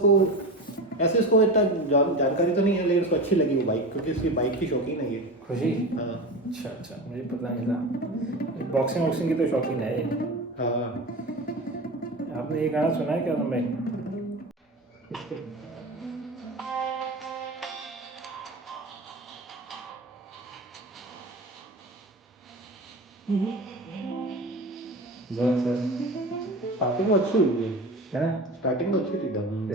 तो ऐसे इसको इतना जानकारी तो नहीं है, लेकिन उसको अच्छी लगी वो बाइक, क्योंकि इसकी बाइक की शौकीन है ये। खुशी। हाँ अच्छा, मुझे पता नहीं था। बॉक्सिंग वॉक्सिंग की तो शौकीन है ये। हाँ। आपने ये गाना सुना है क्या तुम भाई? स्टार्टिंग तो अच्छी हुई है ना? स्टार्टिंग तो अच्छी थी एकदम।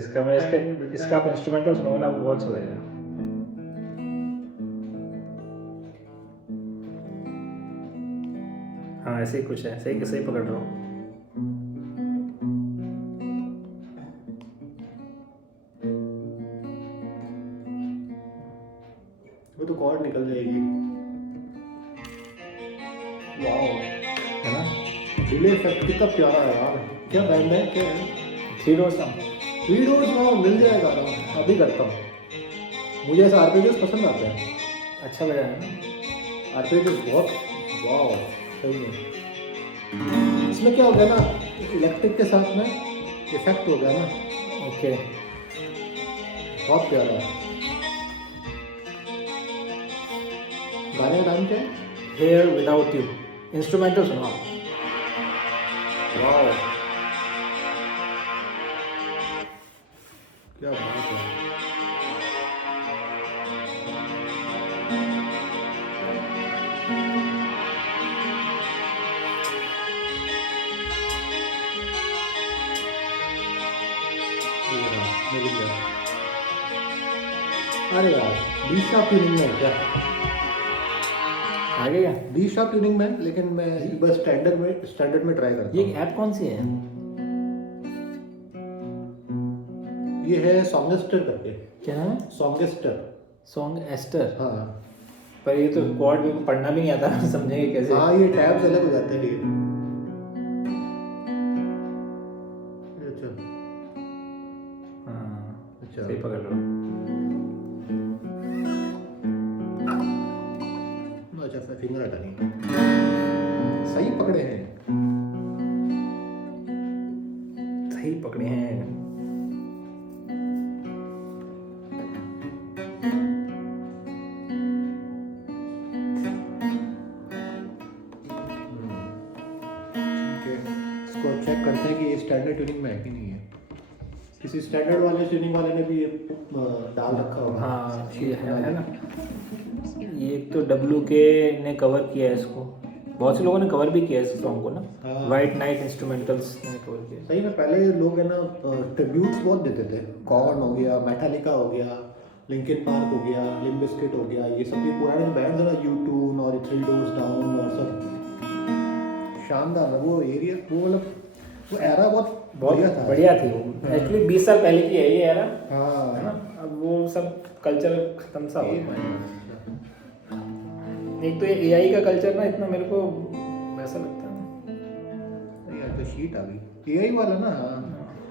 इसका आप इंस्ट्रूमेंटल सुनोगे ना, वो बहुत अच्छा लगेगा। हाँ ऐसे ही कुछ है, सही पकड़ रहा हूँ। वो तो कॉर्ड निकल जाएगी। वाओ, है ना? डिले इफेक्ट कितना प्यारा है यार। क्या बैंड है, क्या है? 3 डोर्स सॉन्ग। 3 डोर्स। वाह, मिल जाएगा ना, अभी करता हूँ। मुझे ऐसा आरपीजीएस पसंद आता है। अच्छा बजा है ना? आरपीजीएस बहुत, वाओ सही है। इसमें क्या हो गया ना, इलेक्ट्रिक के साथ में इफेक्ट हो गया ना। ओके। बहुत प्यारा है। गाने का नाम क्या है? Hair without you. इंस्ट्रूमेंटल सुनो आप। वाओ, क्या बात है। मिल गया। अरे यार, डी शार्प ट्यूनिंग में है क्या? आगे क्या? डी शार्प ट्यूनिंग में, लेकिन मैं बस स्टैंडर्ड में ट्राई करता ये हूँ। ऐप कौन सी है? ये है सॉन्गस्टर करके। क्या नाम है? सॉन्गस्टर। Song ster. हाँ पर ये तो कॉर्ड भी पढ़ना भी नहीं आता, समझेंगे कैसे? हाँ, ये टैब्स अलग हो जाते हैं ये। अच्छा हाँ अच्छा। सही पकड़ लो। अच्छा, फिंगर हटा नहीं, सही पकड़े हैं। सही पकड़े हैं। ठीक है, इसको चेक करते हैं कि ये स्टैंडर्ड ट्यूनिंग में है कि नहीं है। किसी स्टैंडर्ड वाले ट्यूनिंग वाले ने भी ये डाल रखा होगा। हाँ ये है ना? ये तो WK ने कवर किया है इसको। बहुत से लोगों ने कवर भी किया है इस सॉन्ग को ना। हाँ। वाइट नाइट इंस्ट्रूमेंटल्स ने कवर किया। सही में पहले लोग है ना ट्रिब्यूट्स बहुत देते थे। कॉर्न हो गया, मेटालिका हो गया, लिंकिन पार्क हो गया, लिम्प बिस्किट हो गया, ये सब भी पुराने बैंड्स है ना, U2 और 3 डोर्स डाउन और सब। शानदार है वो एरिया, वो मतलब वो एरा बहुत बढ़िया थी वो। एक्चुअली 20 साल पहले की है ये एरा, है हाँ। ना? अब वो सब कल्चर खत्म सा हो गया। एक तो ये AI का कल्चर ना, इतना मेरे को वैसा लगता है। यार तो शीट आ गई AI वाला ना।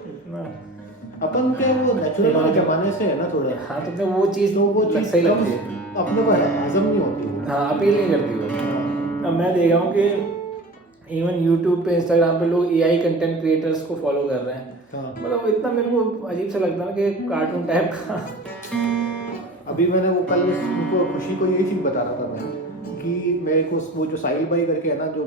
इतना अपन के वो नेचुरल वाले जमाने से है ना थोड़ा। हाँ तो वो चीज़ तो वो चीज़ सही लगती है। अपने को हजम नहीं होती वो। हाँ अपील नहीं करती वो। अब मैं देख रहा हूँ कि इवन यूट्यूब पे, इंस्टाग्राम पे लोग AI कंटेंट क्रिएटर्स को फॉलो कर रहे हैं। हाँ। मतलब इतना मेरे को अजीब सा लगता है ना कि कार्टून टाइप का। अभी मैंने वो कल उनको खुशी को यही चीज़ बता रहा था मैं, कि मेरे को वो जो साहिल भाई करके है ना, जो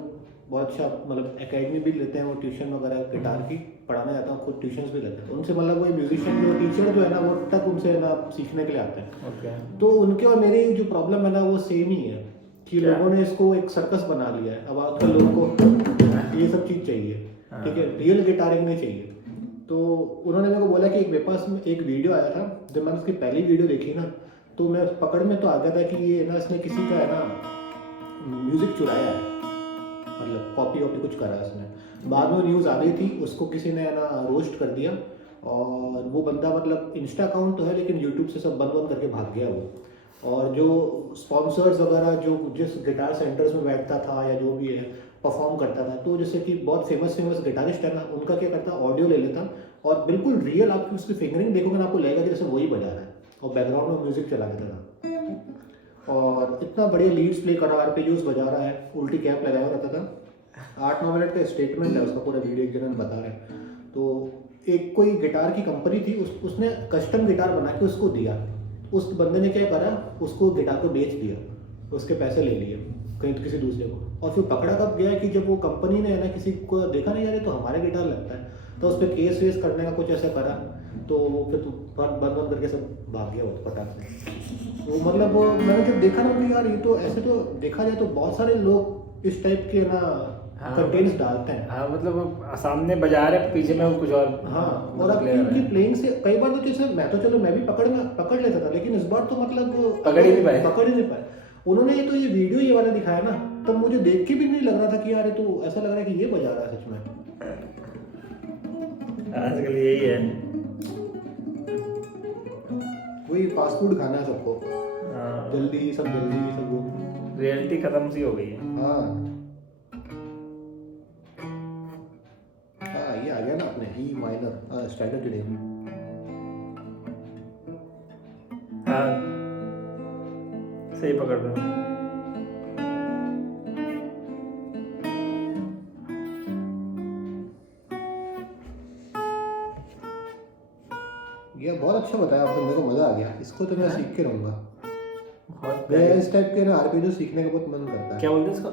बहुत अच्छा मतलब एकेडमी भी लेते हैं, वो ट्यूशन वगैरह गिटार की पढ़ाने जाता हूँ, खुद ट्यूशन्स भी लेते हैं। तो उनसे मतलब वो म्यूजिशियन जो टीचर जो है ना, वो तक उनसे है ना सीखने के लिए आते हैं। ओके। तो उनके और मेरी जो प्रॉब्लम है ना, वो सेम ही है कि लोगों ने इसको एक सर्कस बना लिया है। अब आजकल लोगों को ये सब चीज़ चाहिए, ठीक है, रियल गिटारिंग नहीं चाहिए। तो उन्होंने मेरे को बोला कि मेरे पास में एक वीडियो आया था, जब मैंने उसकी पहली वीडियो देखी ना, तो मैं पकड़ में तो आ गया था कि ये ना इसने किसी का है ना म्यूज़िक चुराया है, मतलब कॉपी वॉपी कुछ करा है इसने। बाद में न्यूज़ आ गई थी, उसको किसी ने है ना रोस्ट कर दिया, और वो बंदा मतलब इंस्टा अकाउंट तो है, लेकिन यूट्यूब से सब बंद करके भाग गया वो। और जो स्पॉन्सर्स वगैरह जो जिस गिटार सेंटर्स में बैठता था या जो भी है परफॉर्म करता था, तो जैसे कि बहुत फेमस गिटारिस्ट है ना, उनका क्या करता, ऑडियो ले लेता और बिल्कुल रियल आपकी उसकी फिंगरिंग देखोगे ना, आपको लगेगा कि जैसे वही बजा रहा है, और बैकग्राउंड में म्यूजिक चला देता था। और इतना बढ़िया लीड्स प्ले कर रहा है, आर्पेजियोस बजा रहा है, उल्टी कैप लगाया रहता था। 8-9 मिनट का स्टेटमेंट है उसका, पूरा वीडियो एक जन बता रहे हैं। तो एक कोई गिटार की कंपनी थी, उसने कस्टम गिटार बना के उसको दिया। उस बंदे ने क्या करा, उसको गिटार को बेच दिया, उसके पैसे ले लिए कहीं तो किसी दूसरे को। और फिर पकड़ा कब गया कि जब वो कंपनी ने है ना किसी को देखा नहीं, यार तो हमारा गिटार लगता है, तो उस पर केस वेस करने का कुछ ऐसा करा, तो वो फिर तो बंद बंद करके सब भाग गया वो फटाक से। तो मतलब मैंने जब देखा ना कि यार ये तो ऐसे तो देखा जाए तो बहुत सारे लोग इस टाइप के ना कंटेंट्स डालते हैं। हाँ मतलब सामने बजा रहे पीछे में वो कुछ और। हाँ, और अब इनकी प्लेइंग से कई बार तो जैसे मैं तो चलो मैं भी पकड़ लेता था, लेकिन इस बार तो मतलब पकड़ ही नहीं पाए। उन्होंने ये तो ये वीडियो ये वाला दिखाया ना, तब मुझे देख के भी नहीं लग रहा था कि यार ये तो ऐसा लग रहा है कि ये बजा रहा है सच में। आजकल यही है, वही फास्ट फूड खाना है सबको, जल्दी सब वो रियलिटी खत्म सी हो गई है। हाँ ये आ गया ना अपने ई माइनर स्टाइलर टुडे। हाँ सही पकड़ रहे हो। ये बहुत अच्छा बताया आपने, मेरे को मजा आ गया, इसको तो मैं सीख के रहूंगा। बहुत मैं इस टाइप के ना आरपेजियो सीखने का बहुत मन करता है। क्या बोलते हैं इसको?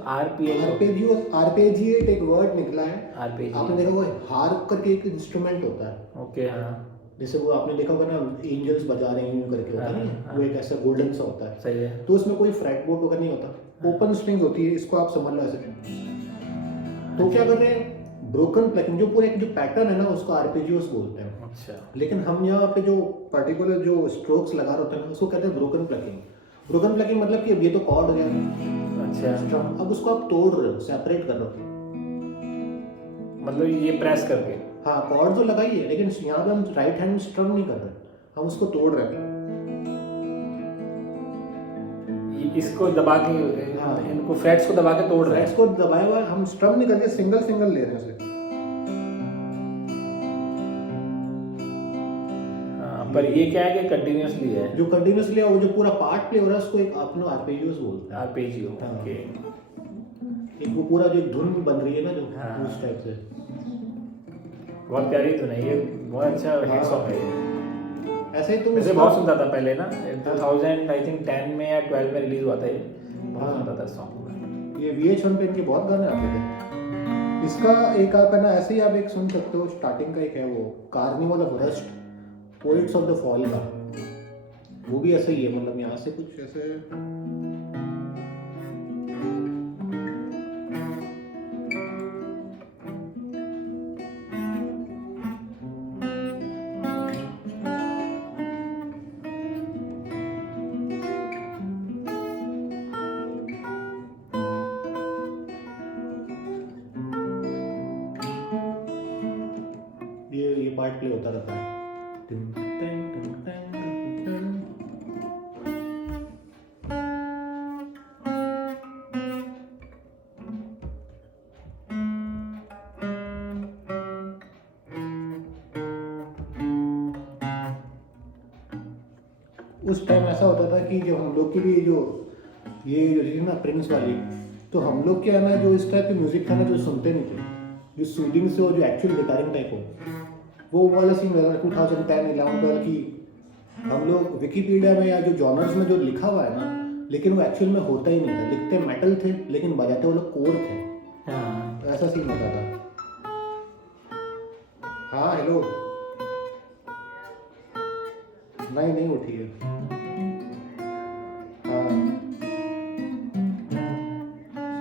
आरपेजियो एक वर्ड निकला है। आरपेजियो आपने देखा होगा हार्प करके एक इंस्ट्रूमेंट होता है। ओके हाँ जैसे वो आपने देखा होगा ना, एंजल्स बजा रहे हैं करके होता है ना, वो एक ऐसा गोल्डन सा होता है। सही है। तो उसमें कोई फ्रेट बोर्ड वगैरह नहीं होता, ओपन स्ट्रिंग्स होती है, इसको आप समझ लो ऐसे। तो क्या कर रहे हैं, ब्रोकन प्लकिंग जो पूरे एक जो पैटर्न है ना उसको आरपेजियोस बोलते हैं। अच्छा। लेकिन हम यहाँ पे जो पर्टिकुलर जो स्ट्रोक्स लगा रहे होते हैं उसको कहते हैं ब्रोकन प्लकिंग। ब्रोकन प्लकिंग मतलब कि अब ये तो कॉर्ड हो गया, अच्छा, अब उसको आप तोड़ रहे हो, सेपरेट कर रहे हो, मतलब ये प्रेस करके। हाँ कॉर्ड तो लगाई है, लेकिन यहाँ पे हम राइट हैंड स्ट्रम नहीं कर रहे, हम उसको तोड़ रहे हैं। इसको दबा के, हाँ इनको फ्रेट्स को दबा के तोड़ रहे हैं। फ्रेट्स को दबाया हुआ हम स्ट्रम नहीं करके सिंगल सिंगल ले रहे हैं उसे। पर ये क्या है कि कंटिन्यूअसली है, जो कंटिन्यूअसली है वो जो पूरा पार्ट प्ले हो रहा है उसको एक अपना आरपेजियोस बोलते हैं। आरपेजियो हाँ। ओके। एक वो पूरा जो धुन बन रही है ना जो हाँ। उस टाइप से। बहुत प्यारी धुन है ये, बहुत अच्छा हिट सॉन्ग है ये। ऐसे ही तो वैसे बहुत सुनता था पहले ना, 2000 आई थिंक 10 में या 12 में रिलीज हुआ था ये, बहुत सुनता था सॉन्ग। ये VH1 पे इनके बहुत गाने आते थे। इसका एक आप है ना ऐसे ही आप एक सुन सकते हो, स्टार्टिंग का एक है वो carnival of rust, poets of the fall का, वो भी ऐसा ही है, मतलब यहाँ से कुछ ऐसे ये पार्ट प्ले होता रहता है। उस टाइम ऐसा होता था कि जब हम लोग के लिए जो ये जो थी ना प्रिंस वाली, तो हम लोग क्या है ना जो इस टाइप की म्यूजिक था ना जो सुनते नहीं थे, जो सूदिंग से हो, जो एक्चुअल गिटारिंग टाइप हो, वो वाला सीन मेरा 2010-11 वाला कि हम लोग विकिपीडिया में या जो जॉनर्स में जो लिखा हुआ है ना, लेकिन वो एक्चुअल में होता ही नहीं था। लिखते मेटल थे लेकिन बजाते वो लोग कोर थे। हाँ। तो ऐसा सीन होता था। हाँ हेलो, नहीं उठी है। हाँ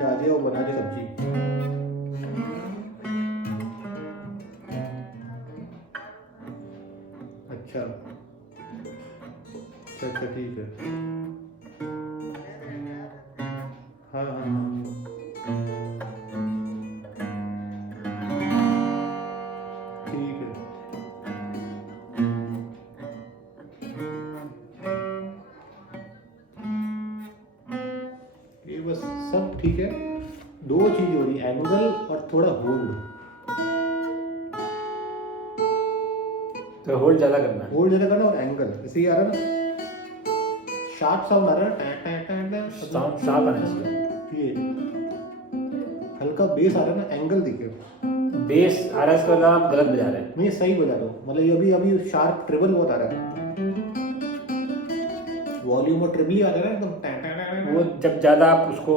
शादी और बना दी सब्जी। अच्छा ठीक है। हाँ ठीक है। ये बस सब ठीक है। दो चीज हो रही, एंगल और थोड़ा होल्ड। तो होल्ड ज्यादा करना है, होल्ड ज्यादा करना और एंगल इसे ही आ रहा है ना, शार्प साउंड आ रहा है, साउंड शार्प आना चाहिए। ये हल्का बेस आ रहा है ना, एंगल दिखे बेस आ रहा है, इसका मतलब आप गलत बजा रहे हैं। नहीं सही बजा दो, मतलब ये अभी अभी शार्प ट्रिबल बहुत आ रहा है, वॉल्यूम और ट्रिबल ही आ रहा है ना एकदम टैं टैं टैं टैं। वो जब ज़्यादा आप उसको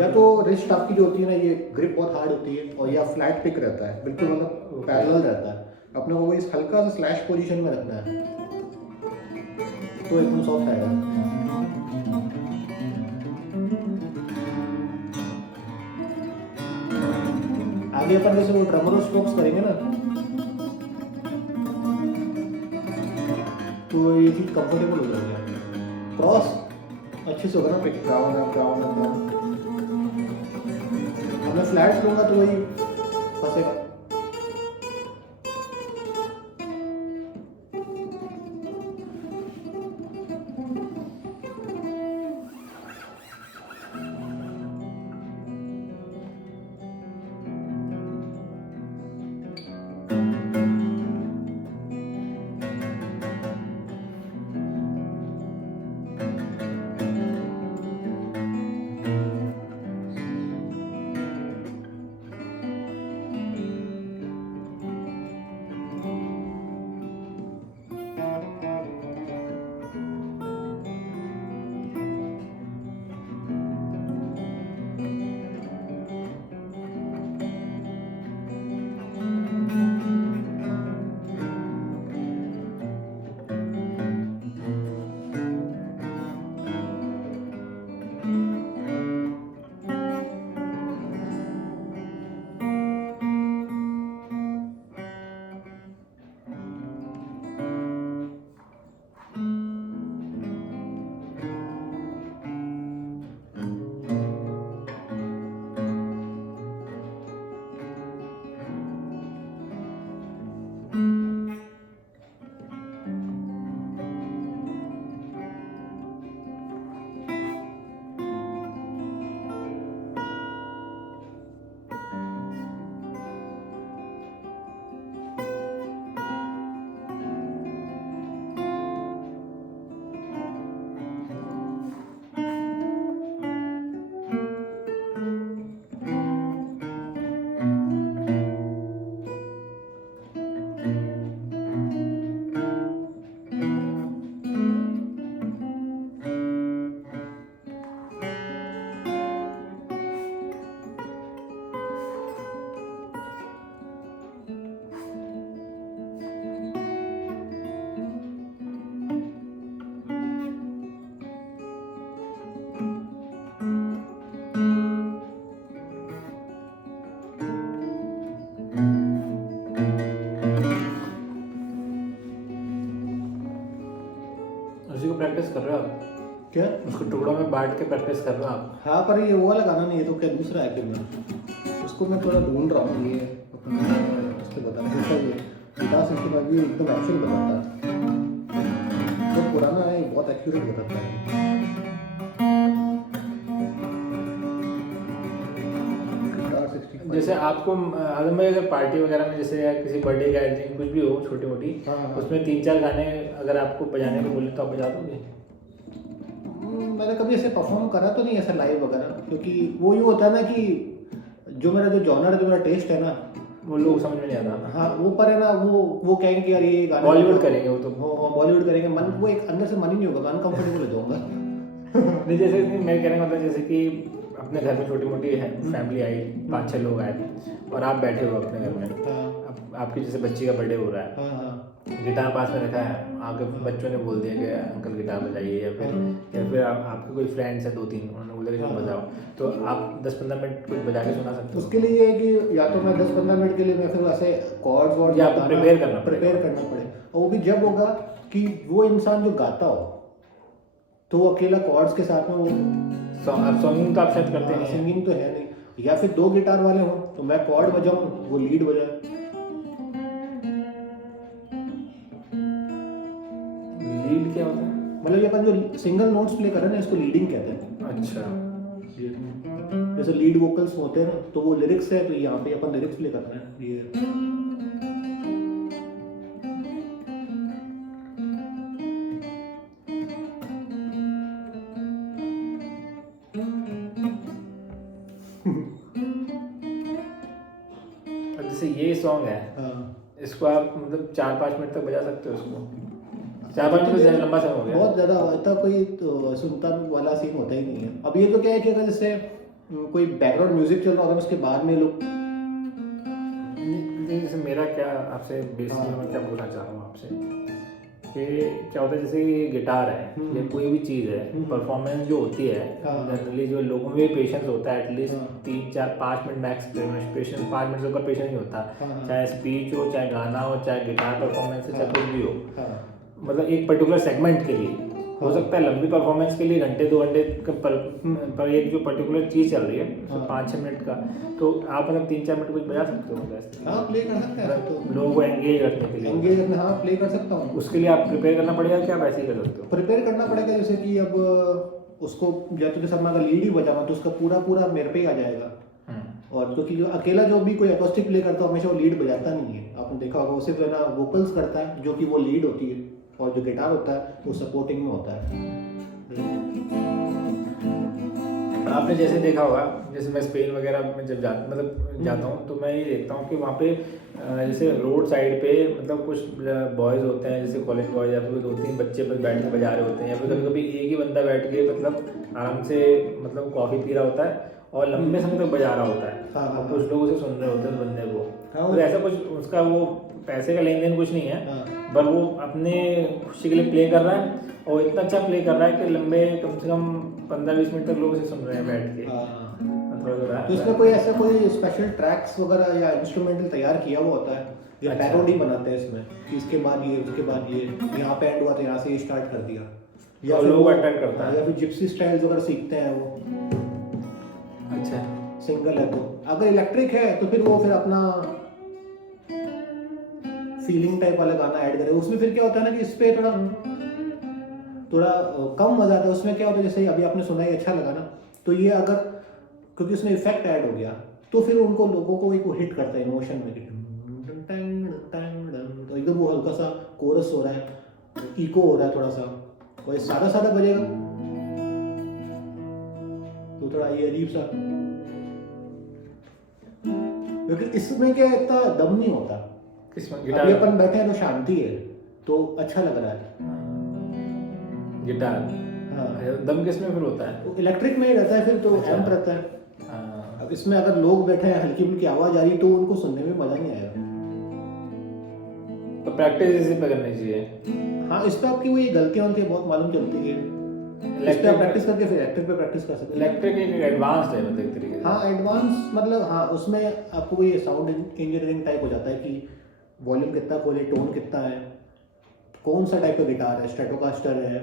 या तो रिस्ट आपकी जो होती है ना, ये ग्रिप बहुत हार्ड होती है, और या फ्लैट पिक रहता है, बिल्कुल मतलब पैरेलल रहता है, अपने को इस हल्का सा स्लैश पोजीशन में रखना है तो एकदम सॉफ्ट आएगा। आगे अपन जैसे वो ड्रमर स्ट्रोक्स करेंगे ना, तो ये चीज कंफर्टेबल हो जाएगी। क्रॉस अच्छे से होगा ना, pick down up down up down. अब मैं फ्लैट लूंगा तो वही फंसेगा। उसी को प्रैक्टिस कर रहे हो आप, क्या? उसको टुकड़ों में बांट के प्रैक्टिस कर रहे हो आप। हाँ पर ये वो वाला गाना नहीं, ये तो क्या दूसरा है फिर में, उसको मैं थोड़ा ढूंढ रहा हूँ। ये अपना उसके बता दूसरा, ये गिटार 65 भी एकदम एक्शन बताता है, जो पुराना है बहुत एक्यूरेट बताता है। गिटार 65 जैसे आपको अगर मैं अगर पार्टी वगैरह में जैसे या किसी बर्थडे गैदरिंग कुछ भी हो छोटी मोटी, हाँ। उसमें 3-4 गाने अगर आपको बजाने को बोले तो आप बजा दोगे? मैंने कभी ऐसे परफॉर्म करा तो नहीं ऐसा लाइव वगैरह, क्योंकि वो यूँ होता है ना कि जो मेरा जो जॉनर है, जो मेरा टेस्ट है ना, वो लोग समझ में नहीं आता। हाँ वो पर है ना, वो कहेंगे कि यार ये गाना बॉलीवुड करेंगे वो तो। बॉलीवुड करेंगे, मन वो एक अंदर से मन ही नहीं होगा, अनकंफर्टेबल हो जाऊंगा। नहीं जैसे कि मैं कहने का मतलब जैसे कि अपने घर में छोटी मोटी है फैमिली आई, 5-6 लोग आए और आप बैठे हो अपने घर में, हाँ आपकी जैसे बच्ची का बर्थडे हो रहा है, हाँ हाँ गिटार पास में रखा है, आगे बच्चों ने बोल दिया कि अंकल गिटार बजाइए, या फिर आपके कोई फ्रेंड्स है 2-3, उन्होंने बोला कि चलो बजाओ, तो आप 10-15 मिनट कुछ बजा के सुना सकते हो। उसके लिए ये है कि या तो मैं 10-15 मिनट के लिए मैं फिर वैसे कॉर्ड्स वॉर्ड्स या आपको प्रिपेयर करना पड़ेगा। पड़े, और वो भी जब होगा कि वो इंसान जो गाता हो तो वो अकेला कॉर्ड्स के साथ में वो सॉन्गिंग तो आप शायद करते नहीं हैं। सिंगिंग तो है नहीं, या फिर 2 गिटार वाले हों तो मैं कॉर्ड बजाऊं, वो लीड बजाए। लीड क्या होता है? मतलब ये अपन जो सिंगल नोट्स प्ले कर रहे हैं ना, इसको लीडिंग कहते हैं। अच्छा, जैसे लीड वोकल्स होते हैं ना, तो वो लिरिक्स है, तो यहाँ पे अपन लिरिक्स प्ले कर रहे हैं ये। जैसे ये सॉन्ग है, हाँ इसको आप मतलब 4-5 मिनट तक बजा सकते हो इसको। 4-5 मिनट तो ज़्यादा लंबा समय हो गया। बहुत ज़्यादा इतना कोई तो सुनता वाला सीन होता ही नहीं है। अब ये तो क्या है कि अगर जैसे कोई बैकग्राउंड म्यूजिक चल रहा होता है उसके बाद में लोग जैसे मेरा क्या आपसे बेसिकली मैं क्या बोलना चाह रहा हूँ आपसे कि क्या होता है, जैसे ये गिटार है या कोई भी चीज़ है, परफॉर्मेंस जो होती है हाँ। जनरली जो लोगों में पेशेंस होता है एटलीस्ट हाँ। 3-4-5 मिनट मैक्स पेशेंस, 5 मिनट से ऊपर पेशेंस नहीं होता। हाँ। चाहे स्पीच हो, चाहे गाना हो, चाहे गिटार परफॉर्मेंस हो, चाहे कुछ भी हो, हाँ मतलब एक पर्टिकुलर सेगमेंट के लिए हो सकता है लंबी परफॉर्मेंस के लिए घंटे 2 घंटे पर एक जो पर्टिकुलर चीज़ चल रही है हाँ। 5-6 मिनट का, तो आप मतलब 3-4 मिनट कुछ बजा सकते हो मतलब ऐसे। हाँ प्ले कर सकते हैं तो लोगों को एंगेज रखने के लिए एंगेज रखना, हाँ प्ले कर सकता हूँ। उसके लिए आप प्रिपेयर करना पड़ेगा कि आप ऐसे ही कर सकते हो? प्रिपेयर करना पड़ेगा, जैसे कि अब उसको या तो जैसे मैं अगर लीड ही बजाऊँ तो उसका पूरा पूरा मेरे पे ही आ जाएगा। और क्योंकि जो अकेला जो भी कोई अकोस्टिक प्ले करता है हमेशा वो लीड बजाता नहीं है, आपने देखा होगा, वो सिर्फ है ना वोकल्स करता है जो कि वो लीड होती है, और जो गिटार होता है वो सपोर्टिंग में होता है। आपने जैसे देखा होगा, जैसे मैं स्पेन वगैरह में जब जाता हूँ तो मैं ये देखता हूँ कि वहाँ पे जैसे रोड साइड पे मतलब कुछ बॉयज़ होते हैं, जैसे कॉलेज बॉयज या फिर 2-3 बच्चे बस बैठ के बजा रहे होते हैं, या फिर कभी कभी एक ही बंदा बैठ के मतलब आराम से मतलब कॉफ़ी पी रहा होता है और लंबे समय तक बजा रहा होता है। हाँ, हाँ, और कुछ लोग उसे सुन रहे होते हैं उस बंदे को। हाँ, तो ऐसा कुछ उसका वो पैसे का लेन देन कुछ नहीं है, हाँ। पर वो अपने खुशी के लिए प्ले कर रहा है और इतना अच्छा प्ले कर रहा है कि लंबे कम से कम 15-20 मिनट तक लोग उसे सुन रहे हैं बैठ के। थोड़ा तो इसमें कोई ऐसा कोई स्पेशल ट्रैक्स वगैरह या इंस्ट्रूमेंटल तैयार किया हुआ होता है या अच्छा। पैरोडी बनाते हैं इसमें कि इसके बाद ये, उसके बाद ये, यहाँ पे एंड हुआ तो यहाँ से ये स्टार्ट कर दिया, या और फिर लोग वो- अटैक करता है। या फिर जिप्सी स्टाइल्स वगैरह सीखते हैं वो। अच्छा, सिंगल है तो अगर इलेक्ट्रिक है तो फिर वो फिर अपना फीलिंग टाइप वाला गाना ऐड करे। उसमें फिर क्या होता है ना कि इस पे थोड़ा थोड़ा कम मजा आता है। उसमें क्या होता है, जैसे अभी आपने सुना ही अच्छा लगा ना, तो ये अगर क्योंकि उसमें इफेक्ट ऐड हो गया तो फिर उनको लोगों को एक हिट करता है इमोशन में कि तो एकदम वो हल्का सा कोरस हो रहा है, इको हो रहा है थोड़ा सा, और सादा सादा बजेगा तो थोड़ा ये अजीब सा, क्योंकि इसमें क्या इतना दम नहीं होता। किसमें? अभी गिटार? अपन बैठे हैं तो शांति है तो अच्छा लग रहा है। गिटार? हाँ, दम किसमें फिर होता है? तो इलेक्ट्रिक में ही रहता है फिर तो अच्छा। एम्प रहता है। हाँ। अब इसमें अगर लोग बैठे हैं हल्की फुल्की आवाज आ रही तो उनको सुनने में मजा नहीं आएगा। तो प्रैक्टिस इसी पे करनी चाहिए। हाँ, इस पे आपकी वही गलतियां होती है बहुत मालूम चलती है। इस पे आप प्रैक्टिस करके फिर इलेक्ट्रिक पे प्रैक्टिस कर सकते हैं। इलेक्ट्रिक एक एडवांस है मतलब एक तरीके से। हाँ एडवांस मतलब हाँ, उसमें आपको ये साउंड इंजीनियरिंग टाइप हो जाता है कि वॉल्यूम कितना खोले, टोन कितना है, कौन सा टाइप का गिटार है, स्ट्रेटोकास्टर है,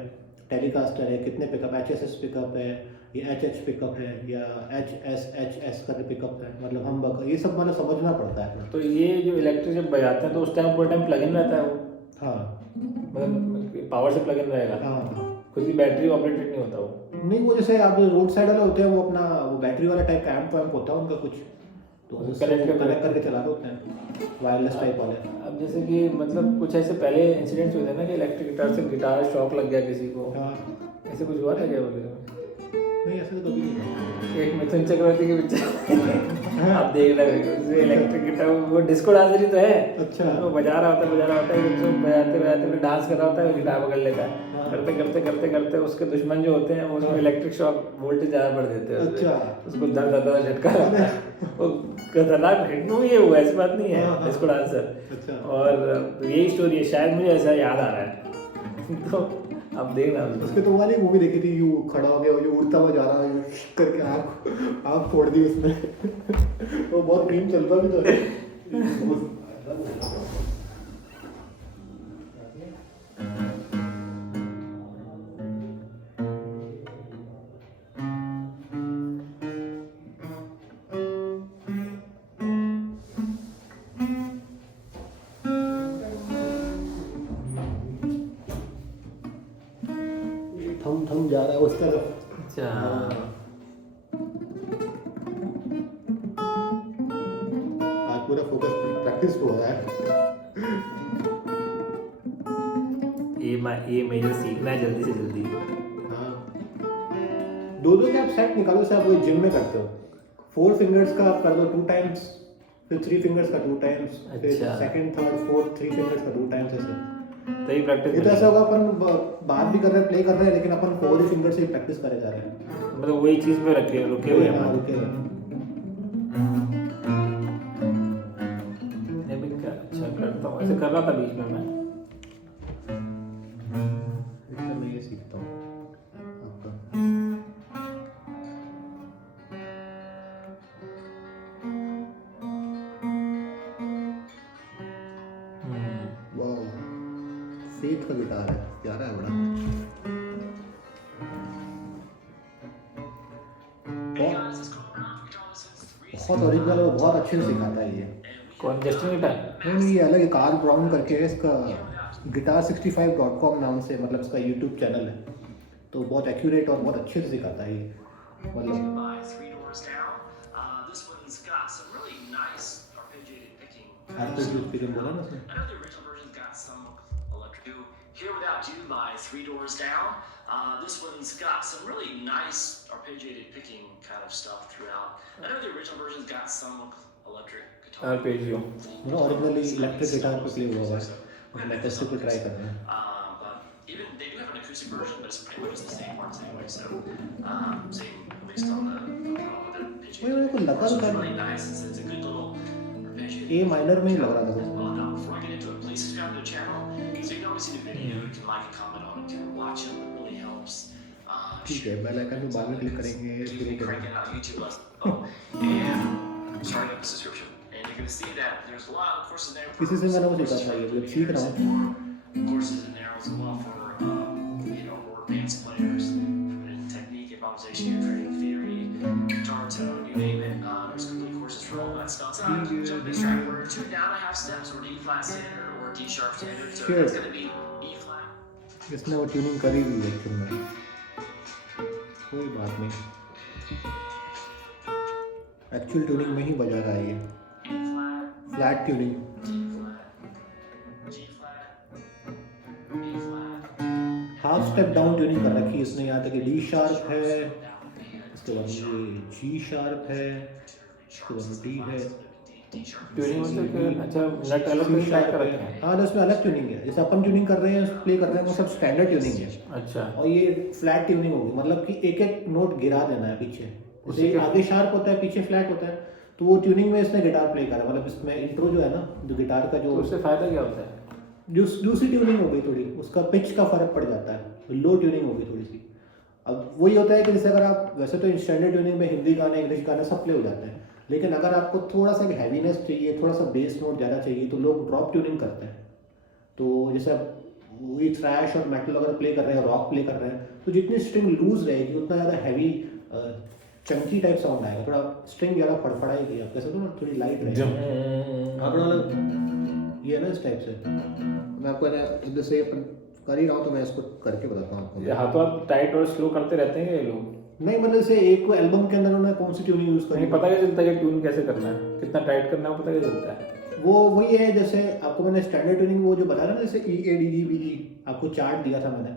टेलीकास्टर है, कितने पिकअप, HSS पिकअप है या HH पिकअप है या HSHS करके पिकअप है, मतलब हम ये सब मतलब समझना पड़ता है। तो ये जो इलेक्ट्रिक जब बजाते हैं तो उस टाइम पूरा टाइम प्लग इन रहता है वो, हाँ मतलब पावर से प्लग इन रहेगा, हाँ, खुद की बैटरी ऑपरेटेड नहीं होता वो। नहीं वो जैसे आप रोड साइड वाले होते हैं वो अपना वो बैटरी वाला टाइप का एम्प वैम्प होता है उनका कुछ, तो उससे कनेक्ट करके चला रहे होते हैं वायरलेस टाइप वाले। अब जैसे कि मतलब कुछ ऐसे पहले इंसिडेंट्स हुए थे ना कि इलेक्ट्रिक गिटार से गिटार शॉक लग गया किसी को, हाँ ऐसे कुछ हुआ था क्या बोले? नहीं ऐसे तो कभी नहीं। एक मिथुन चक्रवर्ती के पिक्चर आप देख रहे हो, इलेक्ट्रिक गिटार वो डिस्को डांसर ही तो है। अच्छा। वो बजा रहा होता है तो बजाते बजाते डांस कर रहा होता है, गिटार पकड़ लेता है, करते करते करते करते उसके दुश्मन जो होते हैं वो उसमें इलेक्ट्रिक शॉक वोल्टेज ज़्यादा बढ़ देते हैं उसमें। अच्छा। उसको दर्द आता है, झटका लगता है, वो खतरनाक हिट मूवी है वो, ऐसी बात नहीं हाँ, है हाँ। Disco dancer. अच्छा। और यही स्टोरी है, शायद मुझे ऐसा याद आ रहा है तो अब देखना उसके तो वाली मूवी देखी थी, यू खड़ा हो गया, यू उड़ता हुआ जा रहा है करके आँख फोड़ दी उसने वो बहुत मीम चलता भी तो है। थम थम जा रहा है उस तरफ। अच्छा। आज पूरा फोकस प्रैक्टिस पे हो रहा है। ये मेजर सीखना है जल्दी से जल्दी। हाँ, दो के आप सेट निकालो से आप वो जिम में करते हो, 4 फिंगर्स का आप कर दो 2 टाइम्स फिर 3 फिंगर्स का 2 टाइम्स, फिर अच्छा। सेकंड थर्ड फोर्थ 3 फिंगर्स का 2 टाइम्स ऐसे। तो ये प्रैक्टिस ये तो ऐसा होगा अपन बात भी कर रहे हैं, प्ले कर रहे हैं, लेकिन अपन 4 ही फिंगर से ही प्रैक्टिस करे जा रहे हैं। मतलब वही चीज़ पे रखे रुके हुए हैं हाँ, अपन। रुके हुए हैं। ये भी क्या अच्छा करता हूँ, ऐसे कर रहा था बीच में मैं। इससे मैं ये सीखता हूँ आपका। वाह, फेथ का गिटार है, प्यारा है बड़ा। बहुत ओरिजिनल और बहुत अच्छे से सिखाता है ये। कौन जस्टिन गिटार? नहीं, ये अलग है, कार्ल ब्राउन करके है, इसका guitar65.com नाम से, मतलब इसका यूट्यूब चैनल है। तो बहुत एक्यूरेट और बहुत अच्छे से सिखाता है ये, मतलब आर्पेजियो स्पीकिंग बोला ना उसने। Here Without You by Three Doors Down. This one's got some really nice arpeggiated picking kind of stuff throughout. I know the original version's got some electric guitar. आर्पेजियो। मतलब ओरिजिनली इलेक्ट्रिक गिटार पे play हुआ है, और acoustic पे try कर रहे हैं। But even they do have an acoustic version, but it's pretty much the same parts anyway. So same at least on the pitching. मेरे को लगा So था it's really nice. It's a good little arpeggiated. A minor में ही लग रहा था वो। Well, now before I get into it, please subscribe to the channel. So you can always see the video, you can like and comment on it, you can watch it, it really helps. ठीक है, bell icon पे बाद में click करेंगे, शुरू Crank करेंगे। it out YouTube lesson. Oh, and starting up the subscription. And you're going to see that there's a lot of courses there. किसी से मैंने वो सीखा था, ये जब सीख रहा हूँ। Courses in there as well for more advanced players in technique, improvisation, creating theory, guitar tone, you name it. There's complete courses for all that stuff. So jump in track where 2 down and a half steps, or D flat standard, or D sharp standard. So Sure. it's going to be E flat. इसने वो tuning करी हुई है actual में, कोई बात नहीं, actual tuning में ही बजा रहा है ये, E flat, flat tuning. D flat, G flat, E flat. Half step down tuning कर रखी है इसने, यहाँ तक कि डी शार्प है, इसके बाद ये जी शार्प है, इसके बाद डी है, ट्यूनिंग मतलब कि अच्छा नट अलग सी से ट्राई शार्प कर है। रखे हैं। हाँ, तो इसमें अलग ट्यूनिंग है, जैसे अपन ट्यूनिंग कर रहे हैं, प्ले कर रहे हैं, वो सब स्टैंडर्ड ट्यूनिंग है। अच्छा। और ये फ्लैट ट्यूनिंग होगी, मतलब कि एक एक नोट गिरा देना है पीछे, उसी जैसे के- आगे शार्प होता है, पीछे फ्लैट होता है, तो वो ट्यूनिंग में इसने गिटार प्ले करा, मतलब इसमें इंट्रो जो है ना, जो गिटार का तो जो उससे फायदा क्या होता है? जो दूसरी ट्यूनिंग हो गई थोड़ी, उसका पिच का फर्क पड़ जाता है, लो ट्यूनिंग होगी थोड़ी सी। अब वही होता है कि जैसे अगर आप वैसे तो स्टैंडर्ड ट्यूनिंग में हिंदी गाने, इंग्लिश गाने सब प्ले हो जाते हैं, लेकिन अगर आपको थोड़ा सा हैवीनेस चाहिए, थोड़ा सा बेस नोट ज़्यादा चाहिए, तो लोग ड्रॉप ट्यूनिंग करते हैं। तो जैसे आप वही थ्रैश और मेटल अगर प्ले कर रहे हैं, रॉक प्ले कर रहे हैं, तो जितनी स्ट्रिंग लूज रहेगी उतना ज़्यादा हैवी चंकी टाइप साउंड आएगा, थोड़ा स्ट्रिंग ज़्यादा फड़फड़ाएगी, आप कैसे तो थोड़ी लाइट रहेगी। हाँ, थोड़ा अलग ये है ना, इस टाइप से। मैं आपको ना जैसे अपन कर ही रहा हूँ, तो मैं इसको करके बताता हूँ आपको। हाथों हाथ टाइट और स्लो करते रहते हैं ये लोग? नहीं, मतलब जैसे एक एल्बम के अंदर उन्होंने कौन सी ट्यूनिंग यूज़ करी, नहीं पता क्या चलता है कि ट्यून कैसे करना है, कितना टाइट करना है, वो पता क्या चलता है? वो वही है, जैसे आपको मैंने स्टैंडर्ड ट्यूनिंग वो जो बताया ना, जैसे ई ए डी जी बी जी, आपको चार्ट दिया था मैंने,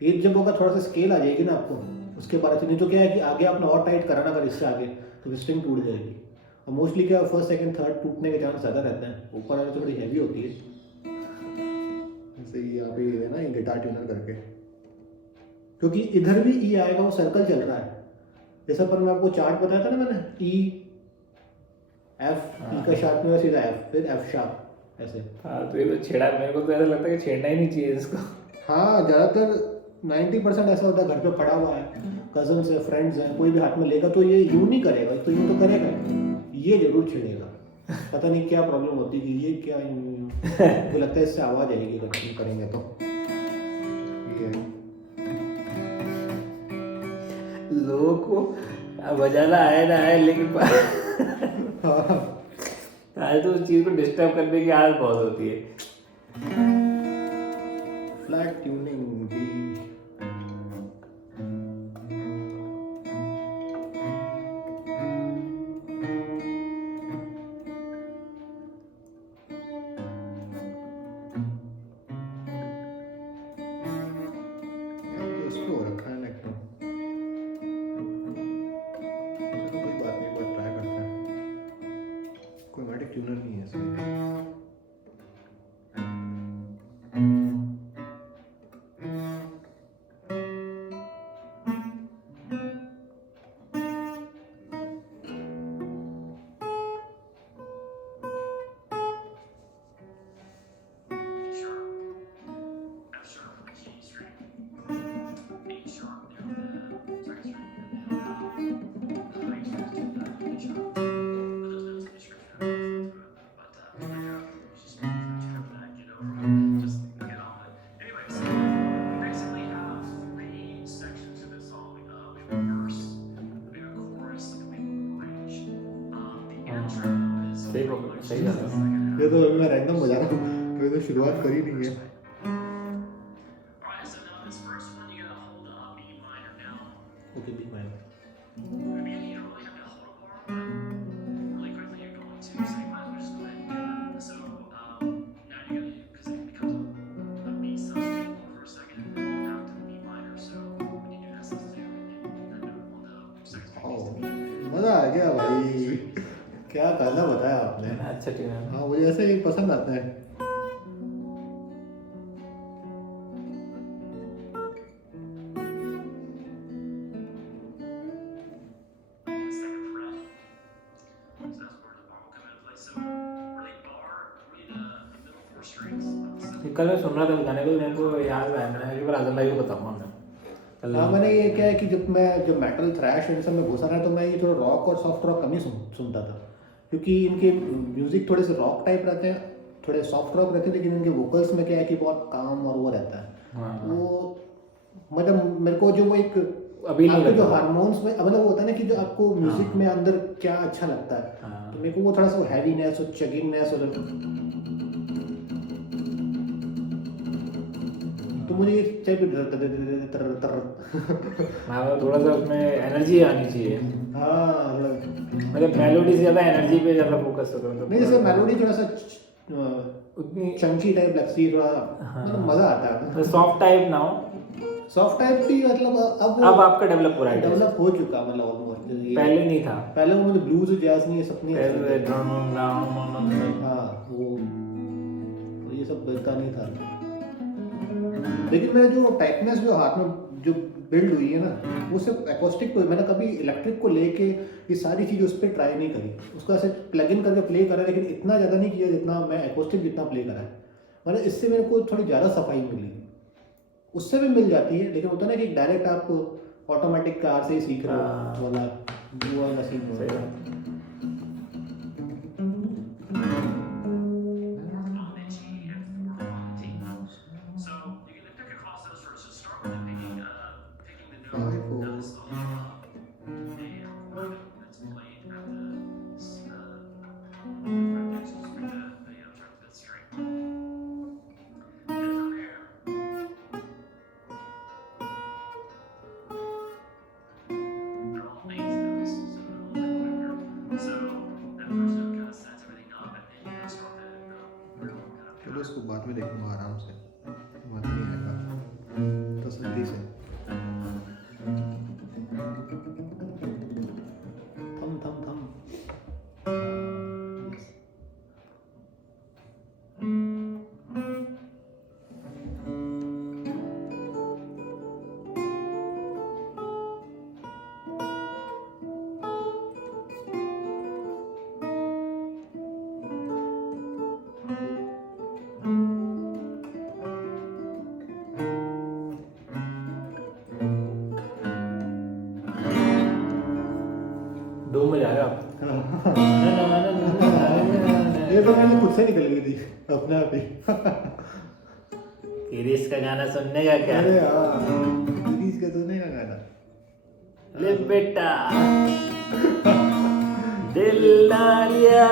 ये जब होगा थोड़ा सा स्केल आ जाएगी ना आपको, उसके बाद नहीं तो क्या है कि आगे आपने और टाइट करा ना अगर इससे आगे, तो स्ट्रिंग टूट जाएगी। और मोस्टली क्या फर्स्ट सेकंड थर्ड टूटने के चांस ज़्यादा रहते हैं, ऊपर वाले तो थोड़ी हैवी होती है। जैसे ये यहाँ पे है ना, ये गिटार ट्यूनर करके, क्योंकि इधर भी ई आएगा, वो सर्कल चल रहा है, जैसा पर मैं आपको चार्ट बताया था ना मैंने, ई एफ, ई का शार्प में सीधा एफ, फिर एफ शार्प, ऐसे। हाँ तो ये तो छेड़ा, मेरे को तो ऐसा लगता है कि छेड़ना ही नहीं चाहिए इसको। हाँ, ज़्यादातर 90% ऐसा होता है, घर पे पड़ा हुआ है, कजन्स है, फ्रेंड्स हैं, कोई भी हाथ में लेगा तो ये यूँ नहीं करेगा, तो यूँ तो करेगा, ये जरूर छेड़ेगा। पता नहीं क्या प्रॉब्लम होती है कि ये क्या मुझे लगता है इससे आवाज़ आएगी अगर हम करेंगे तो। ये लोगों को बजाना आए ना आए, लेकिन आज तो उस चीज़ को डिस्टर्ब करने की आदत बहुत होती है। फ्लैट ट्यूनिंग भी इसको रखा है ना एकदम, चलो कोई बात नहीं, एक बार ट्राई करते हैं। ये तो अभी मैं रैंडम बजा रहा हूँ, तो शुरुआत करी नहीं है। Alright, so now this first one, you gotta hold a B minor down. Okay B minor. Maybe you don't really have to hold a bar, but really quickly you're going to, so you might as well just go ahead and do it. So now you're gonna, because it becomes a B substitute for a second, and then back to the B minor. So when you do that substitute, that note on the second string needs to be. मजा आ गया भाई, क्या गाना बताया आपने। अच्छा tune है। हाँ मुझे ऐसे ही पसंद आता है। Second fret. So that's where the bar will come into play. So really bar, really the middle four strings of the second. कल मैं सुन रहा था गाने को, मेरे को याद आया, मैंने एक बार आजम भाई को बताऊंगा मैं कल। हाँ मैंने ये क्या है कि जब मेटल थ्रैश इन सब में घुसा था तो मैं ये थोड़ा रॉक और सॉफ्ट रॉक कम ही सुनता था, क्योंकि इनके म्यूजिक थोड़े से रॉक टाइप रहते हैं, थोड़े सॉफ्ट रॉक रहते हैं, लेकिन इनके वोकल्स में क्या है कि बहुत काम और वो रहता है। हाँ। वो मतलब मेरे को जो वो एक अभी नहीं आपको जो लगता। हारमोन्स में मतलब वो होता है ना कि जो आपको म्यूजिक में अंदर क्या अच्छा लगता है, हाँ। तो मेरे को वो थोड़ा सा हैवीनेस और चगिंगनेस और तो मुझे ये हाँ थोड़ा सा उसमें एनर्जी आनी चाहिए, हाँ मतलब मेलोडी से ज़्यादा एनर्जी पे ज़्यादा फोकस करो तो नहीं, जैसे मेलोडी थोड़ा सा उतनी चंकी टाइप लगती है, थोड़ा मतलब मजा आता है। सॉफ्ट टाइप ना हो। सॉफ्ट टाइप भी मतलब अब आपका डेवलप हो रहा है, डेवलप हो चुका मतलब ऑलमोस्ट। पहले नहीं था, पहले वो मुझे ब्लूज जैज नहीं ये सब नहीं पहले हाँ वो ये सब बजता नहीं था। लेकिन मैं जो टाइटनेस जो हाथ में जो बिल्ड हुई है ना, वो सिर्फ एक्रोस्टिक पे, मैंने कभी इलेक्ट्रिक को लेके ये सारी चीज़ उस पर ट्राई नहीं करी, उसको ऐसे प्लग इन करके प्ले करा, लेकिन इतना ज़्यादा नहीं किया जितना मैं एक्रोस्टिक जितना प्ले करा है। मतलब इससे मेरे को थोड़ी ज़्यादा सफाई मिली, उससे भी मिल जाती है, लेकिन होता है ना कि डायरेक्ट आप ऑटोमेटिक कार से ही सीख रहे हो वाला वो वाला सीन होता है। So you can pick across those first. So start with picking the note that's on the note that's played at the right next to the fifth string. And from there, they're all eighth notes, so they're a little quicker. So that first note kind of sets everything up, and then you start the real kind of. चलो इसको बाद में देखूंगा आराम से, मत नहीं आएगा तसल्ली से। थम थम थम धूम में जा रहे हो आप। ये तो मैंने खुद से निकल गई थी अपने आप ही। किरीश का गाना सुनने का क्या? अरे हाँ सीरीज का तो नहीं ना गाना। ले बेटा दिल डालिया,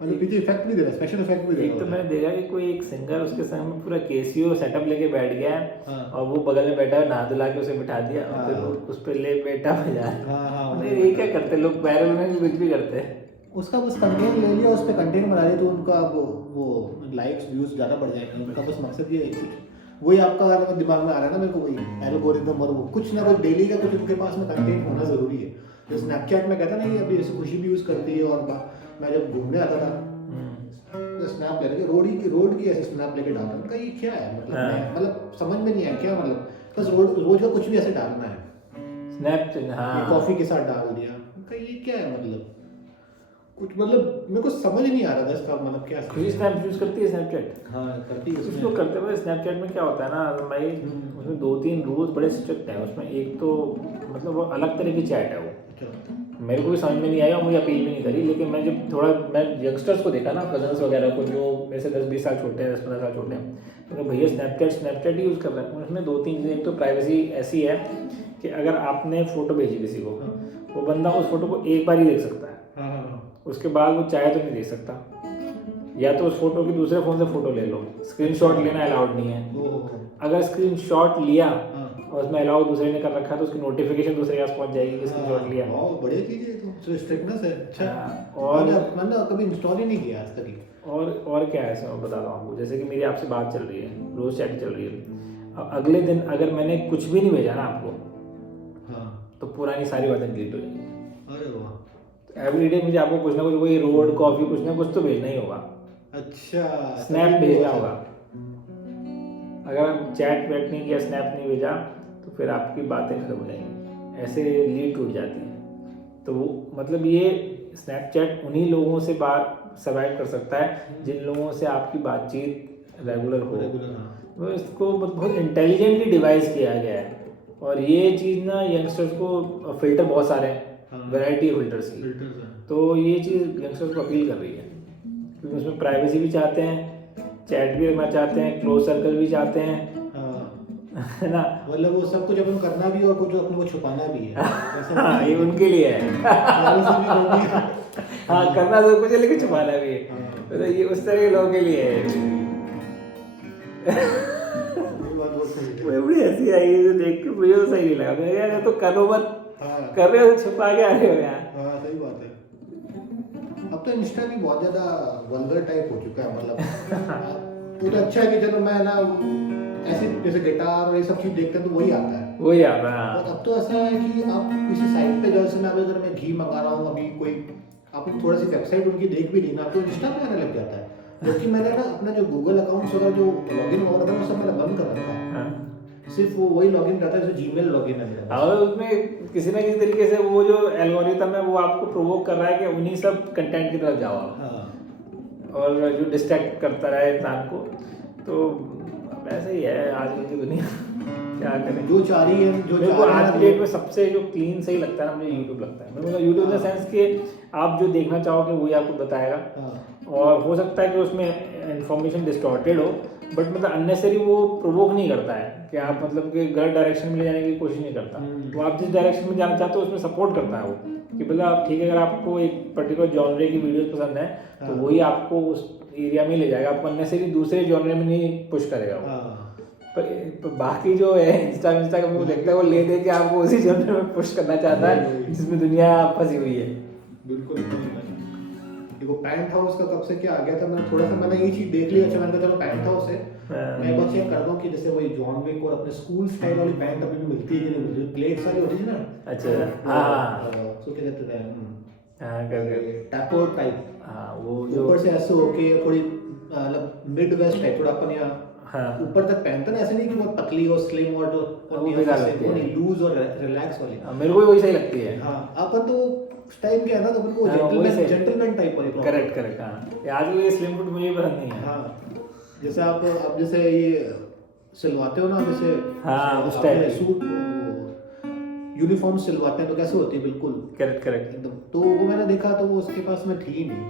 मतलब पीछे इफेक्ट भी दे रहा है, स्पेशल इफेक्ट भी दे रहा है। एक तो मैंने देखा कि कोई एक सिंगर उसके संग में पूरा केसियो सेटअप लेके बैठ गया है, हाँ। और वो बगल में बैठा है, नहा धुला के उसे बिठा दिया और फिर हाँ। वो उस पे ले बेटा बजा रहा है। हाँ हाँ मतलब ये क्या करते हैं लोग, वायरल में भी कुछ भी करते हैं। उसका बस कंटेंट ले लिया, उस पर कंटेंट बना दिया तो उनका वो लाइक्स व्यूज ज़्यादा बढ़ जाएंगे। उनका बस मकसद ये है, वही आपका दिमाग में आ रहा है ना मेरे को, वही एल्गोरिथम और वो कुछ ना कुछ डेली का कुछ उनके पास में कंटेंट होना ज़रूरी है। जो स्नैपचैट में कहता ना कि अभी जैसे खुशी भी यूज़ करती है, और मैं जब घूमने आता था तो स्नैप ले रहे रोड की ऐसे स्नैप लेके डालता उनका ये क्या है मतलब समझ में नहीं आया क्या, मतलब बस रोज का कुछ भी ऐसे डालना है, स्नैपचैट हाँ कॉफी के साथ डाल दिया, उनका ये क्या है मतलब कुछ मतलब मेरे को समझ नहीं आ रहा था इसका मतलब क्या। खुशी स्नैप यूज करती है स्नैपचैट? हाँ करती है कुछ उसमें। लोग करते हुए स्नैपचैट में क्या होता है ना भाई, उसमें 2-3 रूल्स बड़े स्ट्रिक्ट है उसमें। एक तो मतलब वो अलग तरह की चैट है वो, मेरे को भी समझ में नहीं आया, मुझे अपील भी नहीं करी। लेकिन मैं जब थोड़ा मैं यंगस्टर्स को देखा ना, कजन्स वगैरह को जो मेरे से 10-20 साल छोटे हैं, 10-15 साल छोटे हैं, तो भैया स्नैपचैट यूज़ कर रहे हैं। उसमें 2-3 चीज़ें, एक तो प्राइवेसी ऐसी है कि अगर आपने फ़ोटो भेजी किसी को, वो बंदा उस फोटो को एक बार ही देख सकता है। उसके बाद वो चाहे तो नहीं देख सकता, या तो उस फोटो की दूसरे फ़ोन से फ़ोटो ले लो, स्क्रीनशॉट लेना अलाउड नहीं है। ओह, अगर स्क्रीनशॉट लिया हाँ। और उसमें अलाउ दूसरे ने कर रखा है तो उसकी नोटिफिकेशन दूसरे के पास पहुंच जाएगी कि स्क्रीनशॉट लिया। बहुत बढ़िया चीज़ है तो स्ट्रिक्टनेस है। अच्छा। हाँ, और मैंने कभी इंस्टॉल ही नहीं किया आज तक ही। और क्या है सर, मैं बताता हूँ आपको। जैसे कि मेरी आपसे बात चल रही है, रोज़ चैट चल रही है, अब अगले दिन अगर मैंने कुछ भी नहीं भेजा ना आपको, हाँ। तो पुरानी सारी बातें डिलीट हो जाएंगी। अरे वाह। तो एवरीडे मुझे आपको कुछ ना कुछ, वही रोड कॉफ़ी कुछ ना कुछ तो भेजना ही होगा, अच्छा। स्नैप भेजना होगा। अगर चैट वैट नहीं किया, स्नैप नहीं भेजा, तो फिर आपकी बातें खत्म हो जाएंगी, ऐसे लीड टूट जाती है। तो वो मतलब ये स्नैपचैट उन्हीं लोगों से बात सर्वाइव कर सकता है जिन लोगों से आपकी बातचीत रेगुलर हो। तो इसको बहुत इंटेलिजेंटली डिवाइस किया गया है, और ये चीज़ ना यंगस्टर्स को, फिल्टर बहुत सारे हैं, वैरायटी फिल्टर्स की, तो ये चीज़ यंगस्टर्स को अपील कर रही है, क्योंकि उसमें प्राइवेसी भी चाहते हैं, चैट भी रखना चाहते हैं, क्लोज सर्कल भी चाहते हैं, है ना। मतलब वो सब कुछ अपन करना भी और कुछ अपने को छुपाना भी है। हाँ, ये उनके लिए है। हाँ, करना तो कुछ है लेकिन छुपाना भी है, तो ये उस तरह के लोगों के लिए है। मुझे बड़ी हंसी आई है देख के, मुझे तो सही नहीं लगा। मैं यार, तो करो मत, कर रहे हो तो छुपा के आ रहे हो यार। हाँ, सही बात है। अब तो इंस्टा भी बहुत ज्यादा वल्गर टाइप हो चुका है, मतलब वो तो अच्छा है कि चलो मैं ना ऐसे जैसे गिटार और ये सब चीज देखते हैं तो वही आता है, वही आता है। और अब तो ऐसा है कि आप किसी साइट पे जैसे मैं अगर मैं घी मंगा रहा हूँ अभी, कोई आप थोड़ा सी वेबसाइट उनकी देख भी ली ना तो इंस्टा पे आने लग जाता है। जबकि मैंने ना अपना जो गूगल अकाउंट वगैरह जो लॉगिन वगैरह था वो सब मैंने बंद कर रखा है। सिर्फ वो वही लॉगिन रहता है जो जीमेल लॉगिन है मेरा। और उसमें किसी ना किसी तरीके से वो जो एल्गोरिथम है वो आपको प्रोवोक कर रहा है कि उन्हीं सब कंटेंट की तरफ जाओ आप, और जो डिस्ट्रैक्ट करता रहे इंसान को। तो ऐसे ही है आजकल की दुनिया, क्या करें। जो चाह रही है, जो मेरे को आज की डेट में सबसे जो क्लीन सही लगता है ना, मुझे यूट्यूब लगता है। मतलब यूट्यूब इन द सेंस कि आप जो देखना चाहोगे वही आपको बताएगा, और हो सकता है कि उसमें इंफॉर्मेशन डिस्टॉर्टेड हो, बट मतलब अननेसरी वो प्रोवोक नहीं करता है कि आप मतलब कि गलत डायरेक्शन में ले जाने की कोशिश नहीं करता। तो आप जिस डायरेक्शन में जाना चाहते हो उसमें सपोर्ट करता है वो, कि मतलब आप ठीक है, अगर आपको एक पर्टिकुलर जॉनरे की वीडियोस पसंद है तो वही आपको उस एरिया में ले जाएगा, आपको अननेसरी दूसरे जॉनरे में नहीं पुश करेगा वो। पर बाकी जो है इंस्टाग्राम को देखता है, वो ले दे के आपको उसी जॉनरे में पुश करना चाहता है जिसमें दुनिया फंसी हुई है। बिल्कुल। देखो पैंट हाउस का कब से क्या आ गया था, मैंने थोड़ा सा मैंने ये चीज देख ली, अच्छा मैंने कहा चलो पैंट हाउस है, मैं एक बार चेक करता हूँ कि जैसे वही जॉन विक और अपने स्कूल स्टाइल वाली पैंट अभी भी मिलती है कि नहीं मिलती है, प्लेट्स वाली होती है ना। अच्छा, हाँ, तो क्या कहते हैं, हाँ, कर टैपोर टाइप, हाँ, वो जो ऊपर से ऐसे होके थोड़ी मतलब मिड वेस्ट टाइप, थोड़ा अपन यहाँ ऊपर तक पहनते ना, ऐसे नहीं कि बहुत पतली और स्लिम और लूज और रिलैक्स वाली। मेरे को भी वही सही लगती है। हाँ, अपन तो उस टाइप के है ना, तो अपन को जेंटलमैन टाइप वाली। करेक्ट। हाँ, आज ये स्लिम फिट मुझे पसंद नहीं है। हाँ, जैसे आप जैसे ये सिलवाते हो ना, जैसे हाँ, उस टाइप सूट यूनिफॉर्म सिलवाते हैं तो कैसे होती है, बिल्कुल करेक्ट एकदम। तो वो मैंने देखा तो वो उसके पास में थी नहीं,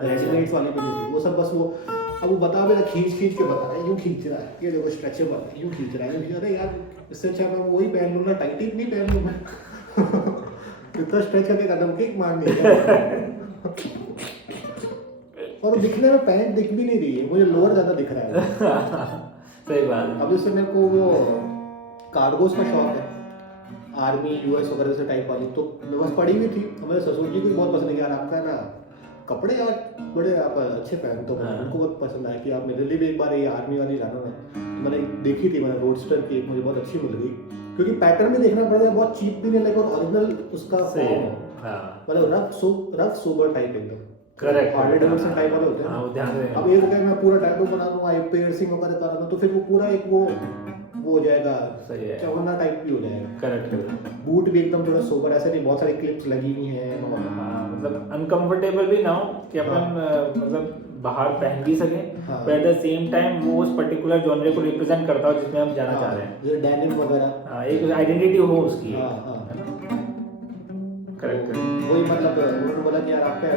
रेडीमेड वाली भी नहीं थी, वो सब बस वो अब वो बता भी रहा, खींच के बता रहा है, यूँ खींच रहा है, ये देखो स्ट्रेचेबल है, यूँ खींच रहा है। अरे यार, इससे अच्छा मैं वही पहन लूँ ना, टाइट ही नहीं पहन लूँ मैं। इतना स्ट्रेच करके कदम किक मारनी है। और दिखने में पैंट दिख भी नहीं रही है, मुझे लोअर ज्यादा दिख रहा है। सही बात है। अब जैसे मेरे को वो कार्गोस का शौक है, आर्मी यूएस वगैरह से टाइप वाली, तो मेरे पास पड़ी हुई थी, हमारे ससुर जी को बहुत पसंद है यार आपका ना कपड़े, यार बड़े आप अच्छे पहनते हो। उनको बहुत पसंद आया कि आप मेरे लिए भी एक बार ये आर्मी वाली लाना ना। मैंने देखी थी, मैंने रोडस्टर की, मुझे बहुत अच्छी मिल गई, क्योंकि पैटर्न भी देखना पड़ेगा, बहुत चीप भी नहीं लगेगा, ओरिजिनल उसका मतलब रफ सोबर टाइप एकदम। करेक्ट, हार्ले डेविडसन टाइप वाले होते हैं। हाँ, वो ध्यान देना। अब एक मैं पूरा टैटू बना दूंगा, आई पियर्सिंग वगैरह करा दूं, तो फिर वो पूरा एक वो हो जाएगा, सही है, चवन्ना टाइप भी हो जाएगा। करेक्ट। बूट भी एकदम थोड़ा सोबर, ऐसे नहीं बहुत सारी क्लिप्स लगी हुई हैं, मतलब अनकंफर्टेबल भी ना हो कि अपन मतलब बाहर पहन भी सके, पर एट द सेम टाइम वो उस पर्टिकुलर जॉनरे को रिप्रेजेंट करता हो जिसमें हम जाना चाह रहे हैं, जैसे डेनिम वगैरह, एक आइडेंटिटी हो उसकी। करेक्ट। वही मतलब उन्होंने बोला कि यार आपका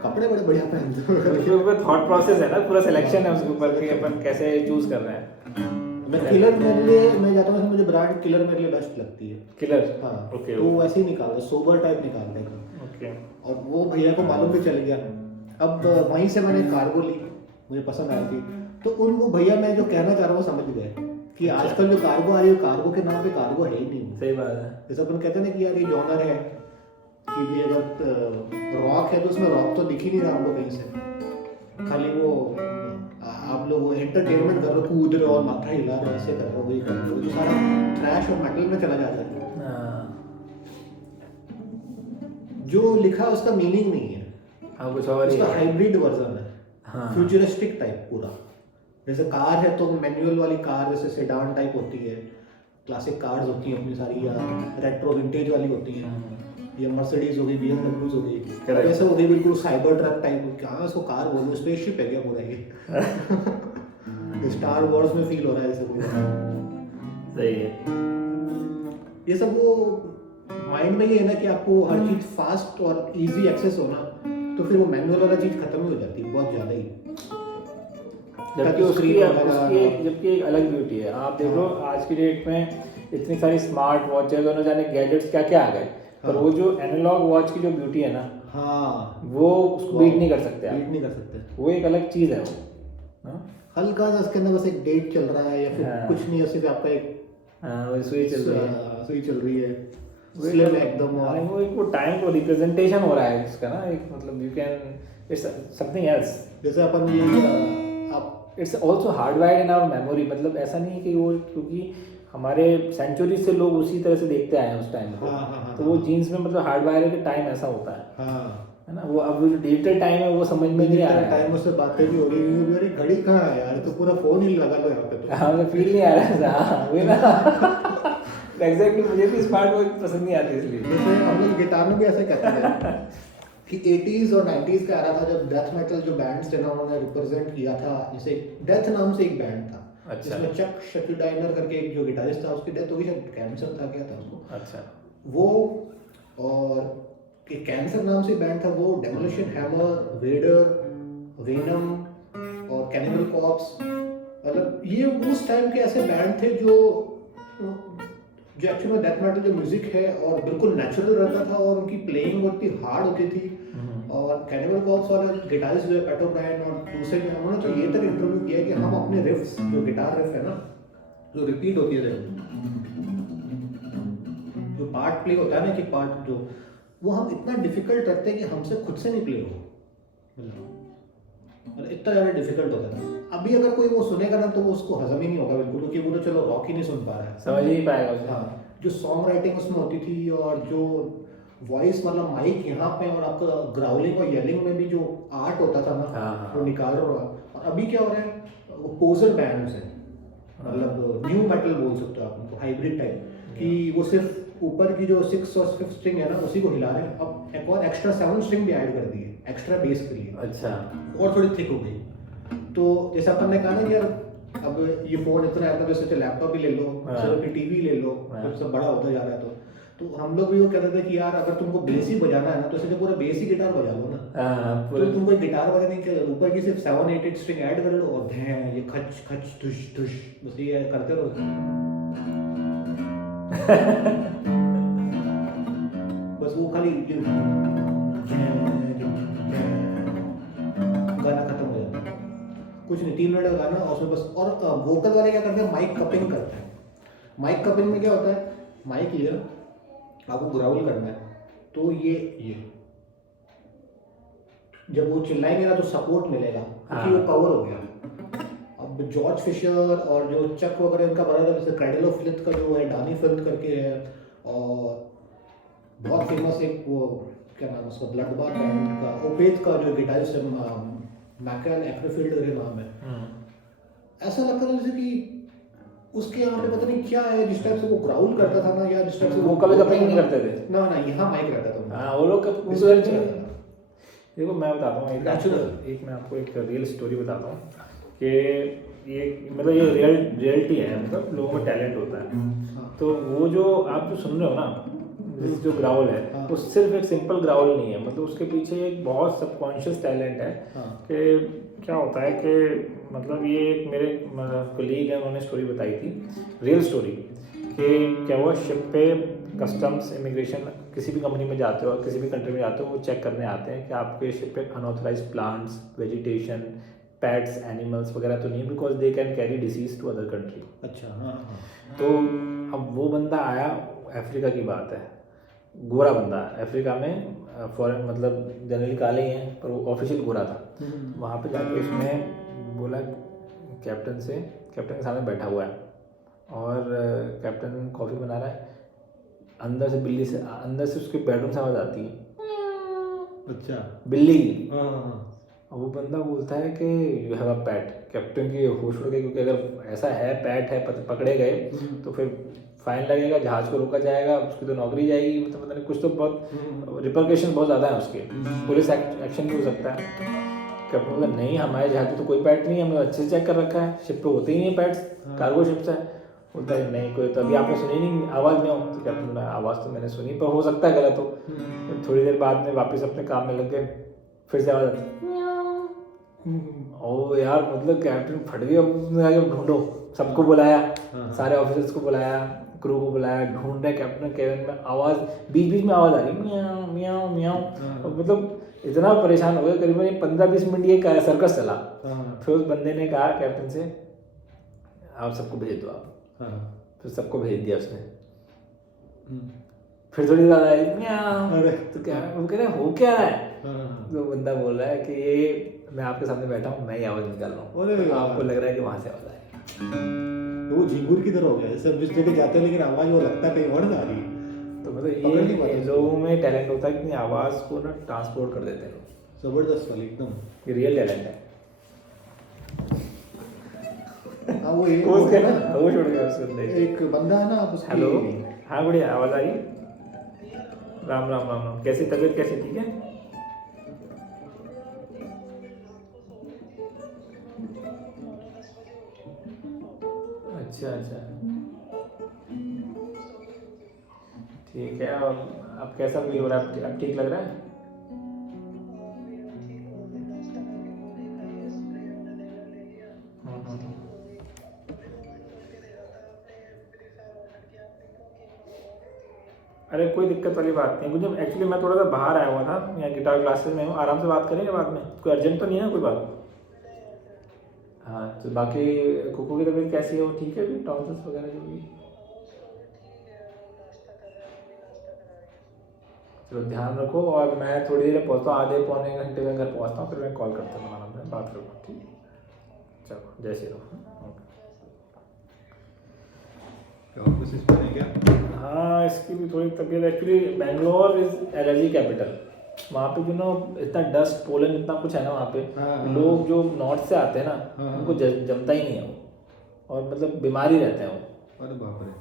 कपड़े बड़े बढ़िया पहनते हो। उसके ऊपर थॉट प्रोसेस है ना, पूरा सिलेक्शन है उसके ऊपर कि अपन कैसे चूज कर रहे हैं। मैं किलर मेरे लिए, मैं जाता हूँ, मुझे ब्रांड किलर मेरे लिए बेस्ट लगती है। किलर, हाँ, ओके, तो वैसे ही निकालते, सोबर टाइप निकालते हैं। ओके और वो भैया को मालूम भी चल गया। अब वहीं से मैंने कार्गो ली, मुझे पसंद आई थी। तो वो भैया मैं जो कहना चाह रहा हूँ समझ गए कि अच्छा। आजकल जो कार्गो आ रही है, कार्गो के नाम पे कार्गो है ही नहीं। सही बात है। जैसे अपन कहते हैं ना कि यार ये जॉनर है कि भी अगर रॉक है तो उसमें रॉक तो दिख ही नहीं रहा हमको कहीं से, खाली वो आप लोग वो एंटरटेनमेंट कर रहे हो, कूद रहे हो और माथा हिला रहे हो, ऐसे कर रहे हो, वही कर रहे हो, जो सारा ट्रैश और मेटल में चला जाता है। हाँ जो लिखा है उसका मीनिंग नहीं है, हाँ कुछ और ही उसका है। हाइब्रिड वर्जन है, हाँ फ्यूचरिस्टिक टाइप पूरा। जैसे कार है तो मैनुअल वाली कार जैसे सेडान टाइप होती है, क्लासिक कार्स होती हैं अपनी सारी, या रेट्रो विंटेज वाली होती हैं, या मर्सिडीज हो गई, बीएमडब्ल्यूज हो गई, Correct. वैसे हो गई बिल्कुल साइबर ट्रक टाइप। कहाँ इसको कार बोलूं, स्पेसशिप है क्या पूरा ये स्टार वॉर्स में फील हो रहा है जैसे पूरा। सही है। ये सब वो माइंड में ये है ना कि आपको हर चीज फास्ट और इजी एक्सेस हो ना, तो फिर वो मैनुअल वाला चीज खत्म ही हो जाती है बहुत ज्यादा ही। जबकि Touch उसकी screen वगैरह। जबकि एक अलग ब्यूटी है। आप देख लो आज की डेट में इतनी सारी स्मार्ट वॉचेज और न जाने गैजेट्स क्या क्या आ गए, पर हाँ। वो जो एनालॉग वॉच की जो ब्यूटी है ना, हाँ वो उसको बीट नहीं कर सकते बीट आप। नहीं कर सकते। वो एक अलग चीज़ है वो। हाँ? हल्का सा उसके अंदर बस एक डेट चल रहा है या फिर हाँ। कुछ नहीं है, सिर्फ आपका एक हाँ, वो सुई चल रही है। सुई चल रही है, वो स्लिम एक- एकदम। हाँ, और वो एक वो टाइम को रिप्रेजेंटेशन हो रहा है इसका ना, एक मतलब you can it's something else. जैसे अपन ये आप it's also hardwired in our memory. मतलब ऐसा नहीं है कि वो, क्योंकि हमारे सेंचुरी से लोग उसी तरह से देखते आए हैं उस टाइम को। हाँ, हाँ, हाँ, तो वो हाँ। जीन्स में मतलब हार्डवायर है कि टाइम ऐसा होता हाँ है ना। वो अब जो डिजिटल टाइम है वो समझ में नहीं आ रहा है। टाइम उससे बातें भी हो रही है, अरे घड़ी कहाँ है यार, तो पूरा फोन ही लगा लो यहाँ पे तो। हाँ मतलब फील नहीं आ रहा है। हाँ वही ना एग्जैक्टली। मुझे भी स्मार्ट वॉच पसंद नहीं आती इसलिए। जैसे हम लोग गिटार में भी ऐसा कहते हैं कि 80s और 90s का आ रहा था जब डेथ मेटल जो बैंड्स थे ना उन्होंने रिप्रेजेंट किया था। जैसे डेथ नाम से एक बैंड था, अच्छा। जिसमें चक शेक्यूडाइनर करके एक जो गिटारिस्ट था, उसकी डेथ हो गई, शायद कैंसर था, क्या था उसको अच्छा वो। और एक कैंसर नाम से बैंड था वो, डेमोलिशन हैमर, वेडर, वेनम और कैनिबल कॉर्प्स। मतलब ये उस टाइम के ऐसे बैंड थे जो एक्चुअली में डेथ मेटल जो म्यूजिक है और बिल्कुल नेचुरल रहता था, और उनकी प्लेइंग बहुत ही हार्ड होती थी। और कैनिबल कॉर्प्स और गिटारिस्ट जो है पेटो ब्रायन और दूसरे जो उन्होंने तो ये तक इंटरव्यू किया कि हम अपने रिफ्स, जो गिटार रिफ है ना, जो रिपीट होती है, जो पार्ट प्ले होता है ना, कि पार्ट जो वो हम इतना डिफिकल्ट रखते हैं कि हमसे खुद से नहीं प्ले हो, मतलब इतना ज़्यादा डिफिकल्ट होता था। अभी अगर कोई वो सुनेगा ना तो वो उसको हजम ही नहीं होगा बिल्कुल, क्योंकि वो तो चलो रॉक ही नहीं सुन पा रहा है, समझ ही नहीं पाएगा उसे। हाँ। जो सॉन्ग राइटिंग उसमें होती थी और जो वॉइस मतलब माइक यहाँ पे और आपका ग्राउलिंग और येलिंग में भी जो आर्ट होता था ना, हाँ। वो निकाल रहा होगा। और अभी क्या हो रहा है, वो पोजर बैंड्स हैं, मतलब न्यू मेटल बोल सकते हो आप उनको, हाइब्रिड टाइप, कि वो सिर्फ ऊपर की जो 6 और 5 स्ट्रिंग है ना उसी को हिला रहे हैं। अब एक और एक्स्ट्रा 7 स्ट्रिंग भी ऐड कर दी है एक्स्ट्रा बेस के लिए, अच्छा और थोड़ी थिक हो गई। तो जैसे अपन ने कहा ना कि यार अब ये फोन इतना है तो जैसे लैपटॉप ही ले लो, हाँ। चलो फिर टीवी ले लो, हाँ। जब सब बड़ा होता जा रहा है तो हम लोग भी वो कहते थे कि यार अगर तुमको बेस ही बजाना है ना तो सीधे पूरा बेस ही गिटार बजा लो ना। हाँ तो तुमको एक गिटार बजाने के ऊपर की सिर्फ 7-8 स्ट्रिंग ऐड कर लो और धैं ये खच खच धुश धुश बस ये करते रहो। बस वो खाली गाना खत्म हो जाता है, कुछ नहीं, 3 मिनट का गाना और उसमें बस। और वोकल वाले क्या करते हैं, माइक कपिंग करते हैं। माइक कपिंग में क्या होता है, माइक लिया, आपको ग्राउल करना है तो ये जब वो चिल्लाएंगे ना तो सपोर्ट मिलेगा, क्योंकि वो कवर हो गया। अब जॉर्ज फिशर और जो चक वगैरह इनका बना था, जैसे क्राइडल ऑफ फिल्थ का जो है डानी फिल्थ करके है, और बहुत फेमस एक वो क्या नाम है उसका, ब्लड बाथ बैंड का ओपेथ का जो गिटारिस्ट है, मैकल एक्रोफील्ड करके नाम है। ऐसा लगता था जैसे कि उसके यहाँ पे पता नहीं क्या है, जिस टाइप से वो ग्राउल करता था ना, या जिस टाइप से वो कभी कपिंग नहीं करते थे ना यहाँ माइक रहता था। हाँ वो लोग देखो मैं बताता हूँ एक मैं आपको एक रियल स्टोरी बताता हूँ कि ये मतलब ये रियलिटी है, मतलब लोगों में टैलेंट होता है। तो वो जो आप जो सुन रहे हो ना, जैसे जो ग्राउल है वो सिर्फ एक सिंपल ग्राउल नहीं है, मतलब उसके पीछे एक बहुत सबकॉन्शियस टैलेंट है। कि क्या होता है कि मतलब ये एक मेरे कलीग है, उन्होंने स्टोरी बताई थी, रियल स्टोरी, कि क्या हुआ शिप पे कस्टम्स इमिग्रेशन किसी भी कंपनी में जाते हो, किसी भी कंट्री में जाते हो, वो चेक करने आते हैं कि आपके शिप पे unauthorise plants, vegetation, pets, animals वगैरह तो नहीं, because they can carry disease to other country. अच्छा हाँ हाँ। तो अब वो बंदा आया, अफ्रीका की बात है, गोरा बंदा, अफ्रीका में फॉरेन मतलब जनरली काले ही हैं पर वो ऑफिशियल गोरा था। वहाँ पे जाके उसने बोला कैप्टन से, कैप्टन के सामने बैठा हुआ है और कैप्टन कॉफ़ी बना रहा है, अंदर से बिल्ली से, अंदर से उसके बेडरूम से आवाज़ आती है, अच्छा बिल्ली की। हाँ हाँ। और वो बंदा बोलता है कि you have a PAT. Captain की होश उड़ गई, क्योंकि अगर ऐसा है पैट है, पकड़े गए तो फिर फाइन लगेगा, जहाज को रोका जाएगा, उसकी तो नौकरी जाएगी, मतलब पता नहीं कुछ तो बहुत रिपरकेशन बहुत ज़्यादा है उसके, पुलिस एक्शन भी हो सकता है। कैप्टन बोला नहीं, हमारे जहाज पे तो कोई पैट नहीं है, हमने अच्छे से चेक कर रखा है, शिप पे होते ही नहीं है पैट्स, कार्गो शिप्स है। बोलता है नहीं कोई, तो अभी आपने सुनी नहीं आवाज़ में हो? तो कैप्टन बोला आवाज़ तो मैंने सुनी पर हो सकता है गलत हो। तो थोड़ी देर बाद में वापस अपने काम में लग गए, फिर से आवाज़ आती ओ यार, मतलब कैप्टन फट गया, उसने आगे ढूंढो, सबको बुलाया, सारे ऑफिसर्स को बुलाया, क्रू को बुलाया, ढूंढ रहे कैप्टन केबिन में, आवाज़ बीच बीच में आवाज़ आ रही म्याऊं म्याऊं म्याऊं, मतलब इतना परेशान हो गया, करीबन 15-20 मिनट ये सर्कस चला। फिर उस बंदे ने कहा कैप्टन से आप सबको भेज दो आप। फिर सबको भेज दिया उसने। फिर थोड़ी ज़्यादा आई म्याऊं, तो क्या वो कह रहे हो क्या है? तो बंदा बोल रहा है कि ये मैं आपके सामने बैठा हूँ, मैं ही आवाज़ निकाल रहा हूँ, आपको लग रहा है कि वहाँ से आवाज़ आई। वो झिंगुर की तरह हो गया, जैसे जिस जगह जाते हैं लेकिन आवाज़ वो लगता है कहीं और ना आ रही। तो मतलब ये लोगों में टैलेंट होता है कि आवाज़ को ना ट्रांसपोर्ट कर देते हैं लोग। जबरदस्त वाली एकदम, ये रियल टैलेंट है। हाँ वो एक उसके ना वो छोड़ गया उसके एक बंदा है ना उसकी। हेलो, हाँ बढ़िया, आवाज़ आ रही? राम राम राम राम, कैसी तबीयत, कैसी, ठीक है? अच्छा अच्छा, ठीक है। और अब कैसा फील हो रहा है? अब ठीक लग रहा है? अरे कोई दिक्कत वाली बात नहीं, मुझे एक्चुअली मैं थोड़ा सा बाहर आया हुआ था, यहाँ गिटार क्लासेस में हूँ, आराम से बात करेंगे बाद में, कोई अर्जेंट तो नहीं है ना कोई बात? हाँ, तो बाकी कुकू की तबीयत कैसी है? वो ठीक है अभी, टॉन्सिल्स वगैरह जो भी? चलो ध्यान रखो, और मैं थोड़ी देर में पहुँचता हूँ, आधे पौने घंटे में घर पहुँचता हूँ, फिर मैं कॉल करता हूँ, आराम से बात करूँगा, ठीक है? चलो जय श्री राम। क्या? हाँ, इसकी भी थोड़ी तबीयत, actually Bangalore is allergy capital, वहाँ पे जो ना इतना डस्ट, पोलन इतना कुछ है ना वहाँ पे, लोग जो नॉर्थ से आते हैं ना उनको जमता ही नहीं है वो, और मतलब बीमार ही रहते हैं वो। अरे बाप रे।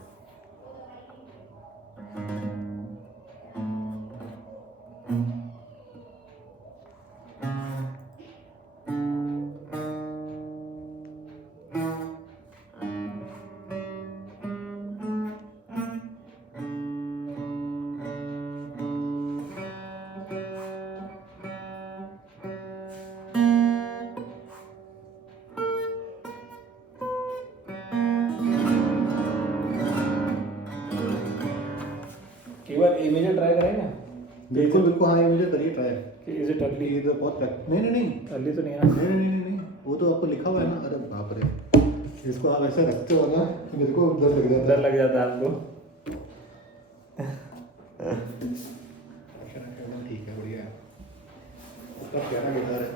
एक बार ए मेजर ट्राई करेंगे? बिल्कुल बिल्कुल, हाँ ये मुझे करिए ट्राई। Is it early? ये तो बहुत नहीं नहीं नहीं अर्ली तो नहीं है? नहीं नहीं नहीं नहीं, वो तो आपको लिखा हुआ है ना। अरे बाप रे, इसको आप ऐसे रखते हो ना, मेरे को डर लग जाता है। डर लग जाता है आपको? ठीक है, बढ़िया है, उसका प्यारा गिटार है।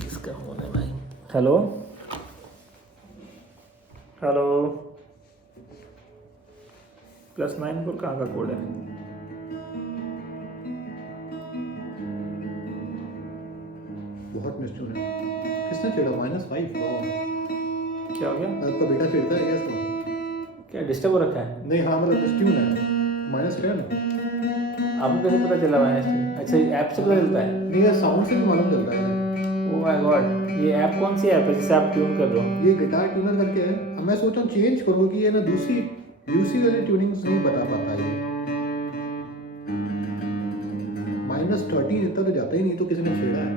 किसका फोन है भाई? हेलो हेलो, +94 कहाँ का कोड है? बहुत मिस्टून है। किसने छेड़ा? -5? क्या हो गया? आपका बेटा छेड़ता है क्या इसको? क्या डिस्टर्ब हो रखा है? नहीं हाँ, मतलब मिस्टून है, -10। आपको कैसे पता चला भाई? अच्छा, ऐप से पता चलता है? नहीं, ये साउंड से भी मालूम चलता है। ओह माय गॉड, ये ऐप कौन सी ऐप है जिससे आप ट्यून कर रहे हो? ये गिटार ट्यूनर करके है। अब मैं सोच रहा हूँ चेंज करूँ कि ये ना दूसरी वाली ट्यूनिंग्स नहीं बता पाता है। -13 इतना तो जाता ही नहीं, तो किसी ने छेड़ा है।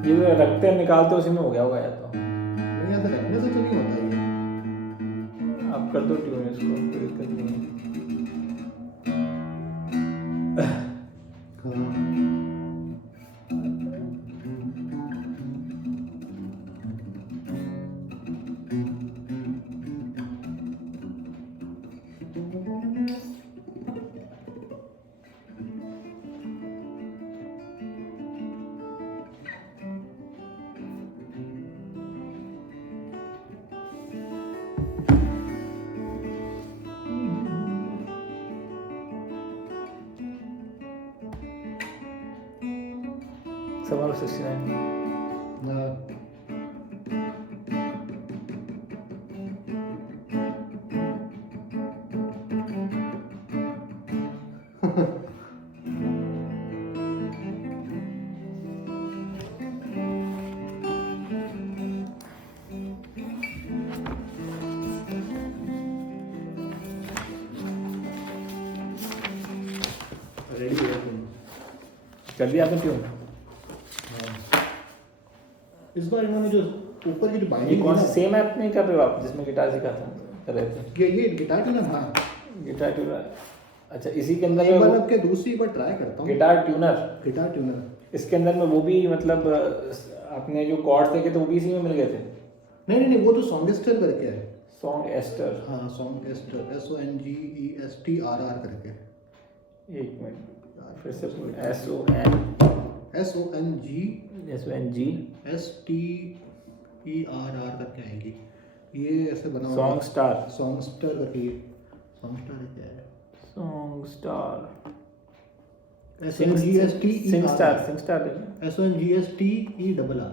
ये तो रखते हैं निकालते उसी में हो गया होगा या तो नहीं ऐसा रखने से तो नहीं होता ये। आप कर दो ट्यून इसको, कोई दिक्कत नहीं है। हाँ Summer of 69 रेडी है तुम। कर दिया आपने ट्यून? इस बार इन्होंने जो ऊपर की जो ये बाइंडिंग कौन सा सेम ऐप नहीं कर रहे हो आप जिसमें गिटार सिखा था कर रहे थे? ये गिटार ट्यूनर। हाँ गिटार ट्यूनर, अच्छा इसी के अंदर एक में बार वो अब के दूसरी बार ट्राई करता हूँ। Guitar tuner, guitar tuner. इसके अंदर में वो भी मतलब आपने जो कॉर्ड्स देखे थे वो भी इसी में मिल गए थे? नहीं वो तो सॉन्गस्टर करके है। सॉन्ग एस्टर, हाँ सॉन्गस्टर SONGESTRR करके। एक मिनट फिर से SON SONGSTERR करके आएगी। ये ऐसे बना हुआ सॉन्ग स्टार, सॉन्गस्टर करके। सॉन्गस्टार क्या है? Song star, SONGSTERR। सिंग स्टार SONGSTERR।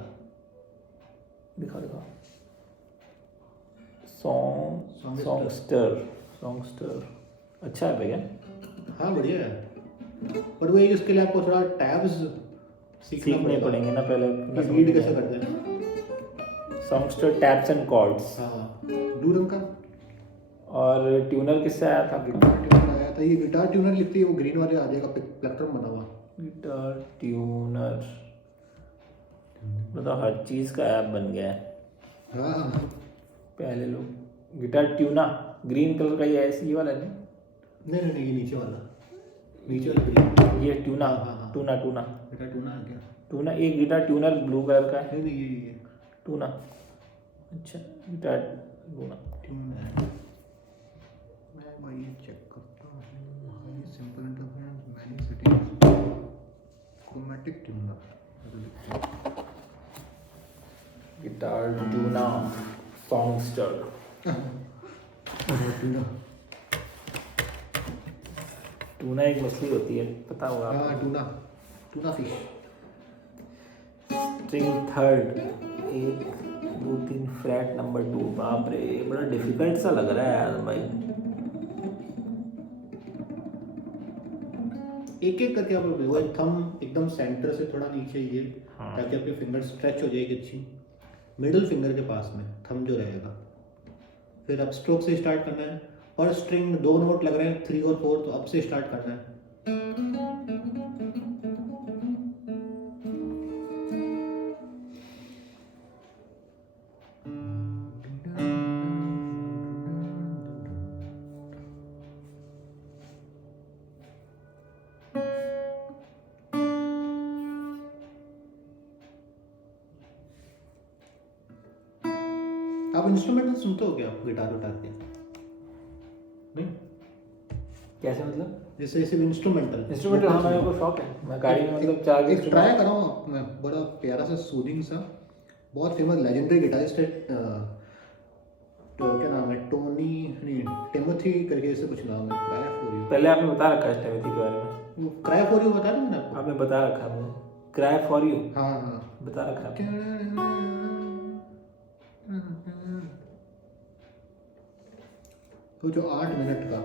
दिखा सॉन्गस्टर अच्छा है भैया। हाँ बढ़िया है, पर वो एक इसके लिए आपको थोड़ा टैब्स सीखने पड़ेंगे ना पहले कि रीड कैसे करते हैं। सॉन्गस्टर टैब्स एंड कॉर्ड्स। हाँ ब्लू रंग का। और ट्यूनर किससे आया था? गिटार ट्यूनर आया था। ये गिटार ट्यूनर लिखती है वो ग्रीन वाले आ जाएगा, प्लेक्ट्रम बना हुआ। गिटार ट्यूनर, मतलब हर चीज़ का ऐप बन गया है। हाँ पहले लोग गिटार ट्यूना ग्रीन कलर का ये ऐसी वाला नहीं? नहीं ये नीचे वाला ग्रीन। ये ट्यूना, हाँ। टूना गिटार ट्यूनर है क्या? टूना, एक गिटार ट्यूनर ब्लू कलर का है। नहीं ये टूना, अच्छा गिटार टूना। ट्यूनर है। मैं भाई ये चेक करता हूँ। High simple interference many settings chromatic tuner. Guitar tuna songster. Tuna एक मछली होती है, पता होगा आपको? हाँ tuna fish. String third, 1 2 3 flat number 2। बाप रे बड़ा डिफिकल्ट सा लग रहा है यार भाई। एक करके आप वो थंब एकदम सेंटर से थोड़ा नीचे ये, हाँ। ताकि आपके फिंगर स्ट्रेच हो जाएगी अच्छी। मिडिल फिंगर के पास में थंब जो रहेगा। फिर अप स्ट्रोक से स्टार्ट करना है, और स्ट्रिंग 2 नोट लग रहे हैं 3 और 4, तो अप से स्टार्ट करना है। आप इंस्ट्रूमेंटल सुनते हो क्या? गिटार उठार के? नहीं कैसे मतलब? जैसे सिर्फ इंस्ट्रूमेंटल। हाँ मेरे को शौक है, मैं गाड़ी में मतलब 4 एक ट्राई कर रहा हूँ मैं। बड़ा प्यारा सा सूदिंग सा, बहुत फेमस लेजेंडरी गिटारिस्ट है। तो क्या नाम है? टोनी नहीं टिमोथी करके ऐसे कुछ नाम है। Cry for you. पहले आपने बता रखा है टिमोथी के बारे में। वो क्राई फॉर यू बता दूँ ना आपको? आपने बता रखा है, क्राई फॉर यू हाँ बता रखा है। तो जो 8 मिनट का,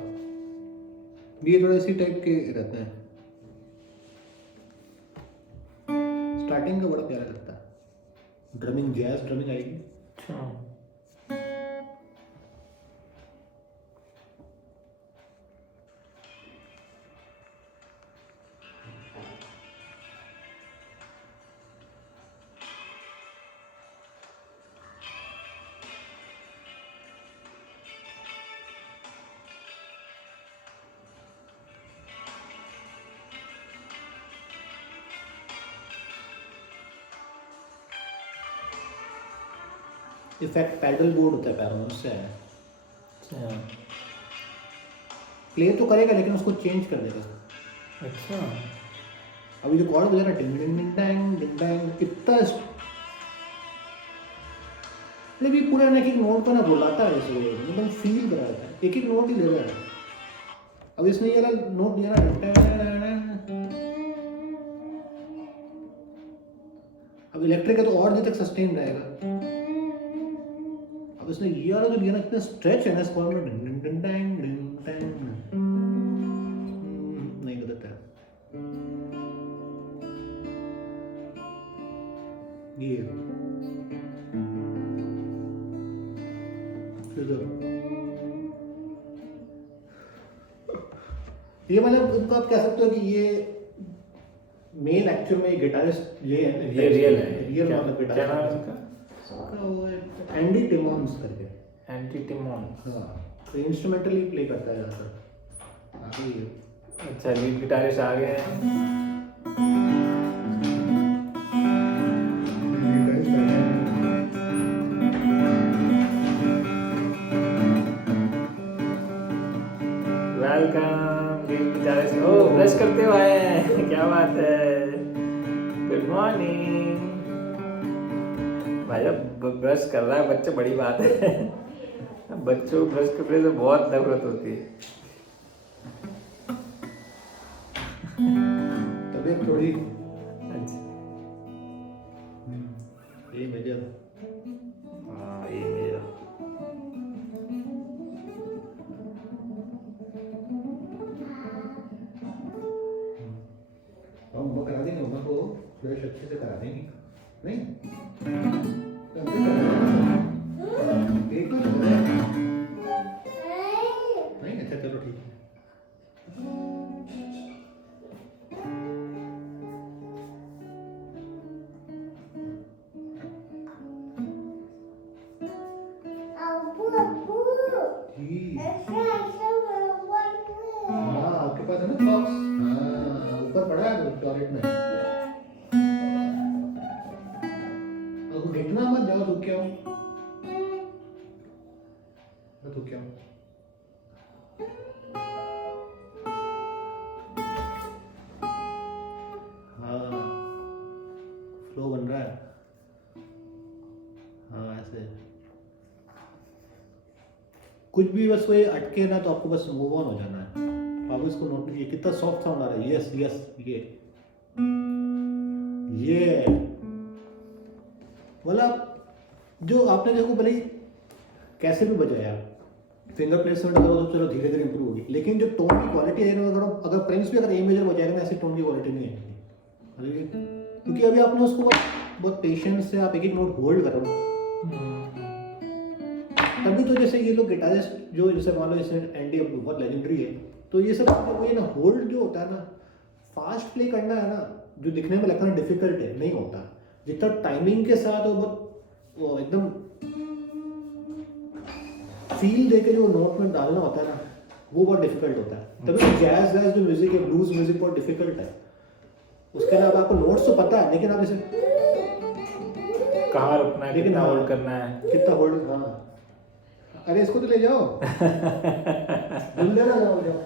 ये थोड़ा इसी टाइप के रहते हैं। स्टार्टिंग का बड़ा प्यारा लगता है। ड्रमिंग, जैज ड्रमिंग आएगी। अच्छा इफेक्ट पैडल बोर्ड होता है पैरों में, उससे है। अच्छा प्ले तो करेगा लेकिन उसको चेंज कर देगा। अच्छा अभी जो कॉर्ड बजा रहा है डिंग डिंग डिंग डैंग डिंग डैंग, कितना मतलब ये पूरा ना एक नोट को ना बुलाता है इसलिए एकदम फील कराता है, एक नोट ही ले रहा है। अब इसने ये वाला नोट दिया ना, अब इलेक्ट्रिक है तो और देर तक सस्टेन रहेगा। अब इसने ये वाला जो दिया ना, इतना स्ट्रेच है ना इस कॉर्ड में, डिंग डिंग डिंग डैंग डिंग डैंग, नहीं गलत है ये। ये मतलब उनको आप कह सकते हो कि ये मेन एक्चुअल में गिटारिस्ट ये रियल है। रियल मतलब क्या नाम है गिटारिस्ट उसका? एंडी टिमोन्स करके। Anti Timon. हाँ तो इंस्ट्रूमेंटली प्ले करता है ज़्यादातर। आगे ये अच्छा लीड गिटारिस्ट आ गए हैं। Welcome lead guitarist. ओ ब्रश करते हुए आए हैं क्या बात है। गुड मॉर्निंग भाई। अब ब्रश कर रहा है बच्चा, बड़ी बात है। बच्चों को ब्रश करने से बहुत नफरत होती है। तबीयत थोड़ी अच्छा ये मेजर हाँ ये मेरा हम वो करा देंगे, मम्मा को फ्लैश अच्छे से करा देंगे। नहीं एक तो नहीं अच्छा चलो ठीक है। ठीक। हाँ आपके पास है ना बॉक्स? हाँ ऊपर पड़ा है टॉयलेट में। अब गिरना मत, जाओ रुक के आओ, रुक के आओ। हाँ फ्लो बन रहा है। हाँ ऐसे कुछ भी बस कोई अटके ना तो आपको बस मूव ऑन हो जाना है। आप इसको नोट कीजिए कितना सॉफ्ट साउंड आ रहा है। यस यस ये मतलब जो आपने देखो भले ही कैसे भी बजाया, फिंगर प्लेसमेंट करो तो चलो धीरे धीरे इंप्रूव होगी, लेकिन जो टोन की क्वालिटी है ना, अगर प्रिंस भी अगर ए मेजर बजाएगा ना ऐसी टोन की क्वालिटी नहीं आएगी। क्योंकि अभी आपने उसको बहुत पेशेंस से आप एक एक नोट होल्ड करो, तभी तो जैसे ये लोग गिटारिस्ट जो जैसे मान लो जैसे एंडी अब बहुत लेजेंडरी है, तो ये सब वो ये ना होल्ड जो होता है ना, फास्ट प्ले करना है ना, जो दिखने में लगता है डिफिकल्ट है, नहीं होता। जितना टाइमिंग के साथ वो एकदम फील देके जो नोट में डालना होता है ना, वो बहुत डिफिकल्ट होता है। तभी तो जैज वैज जो म्यूजिक है, ब्लूज म्यूजिक बहुत डिफिकल्ट है। उसके अलावा आपको नोट्स तो पता है, लेकिन आप जैसे कहाँ रुकना है, कितना होल्ड करना है, कितना होल्ड। हाँ अरे इसको तो ले जाओ, ना जाओ।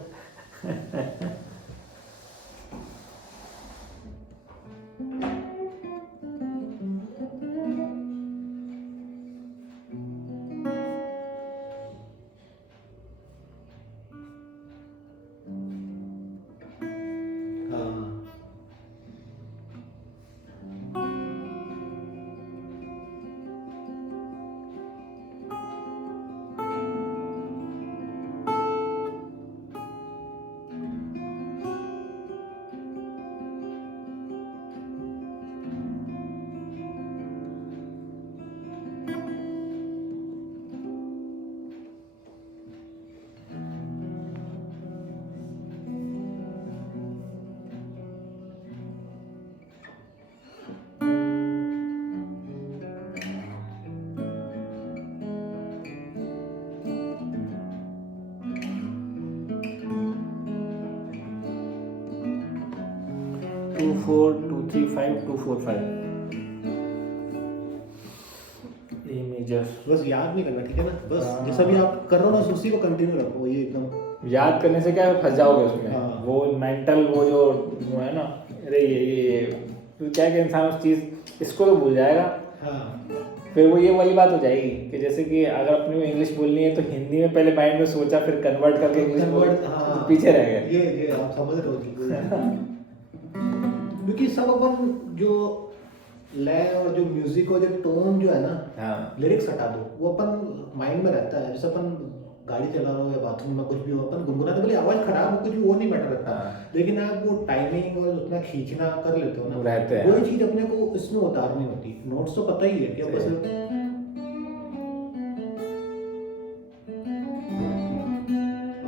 टू 4 2 3 5 2 4 5 ए जस्ट बस याद नहीं करना, ठीक है ना, बस हाँ। जैसा भी आप कर रहे हो ना उसी को कंटिन्यू रखो, ये एकदम याद करने से क्या है, फंस जाओगे उसमें। हाँ। वो मेंटल वो है ना, अरे ये तो क्या है कि इंसान उस चीज़ इसको तो भूल जाएगा। हाँ फिर वो ये वाली बात हो जाएगी कि जैसे कि अगर अपने को इंग्लिश बोलनी है तो हिंदी में पहले माइंड में सोचा, फिर कन्वर्ट करके इंग्लिश बोल, हाँ, तो पीछे रह गए। ये आप समझ रहे हो जी। क्योंकि सब अपन जो लय और जो म्यूजिक और जो टोन जो है ना, हाँ लिरिक्स हटा दो, वो अपन माइंड में रहता है। जैसे अपन गाड़ी चला रहे हो या बाथरूम में कुछ भी हो, अपन गुनगुनाते भले आवाज खराब हो कुछ भी, वो नहीं मैटर रखता, हाँ। लेकिन आप वो टाइमिंग और उतना खींचना कर लेते हो वो ना, रहते हैं। वही चीज अपने को इसमें उतारनी होती। नोट्स तो पता ही है कि अब बस अब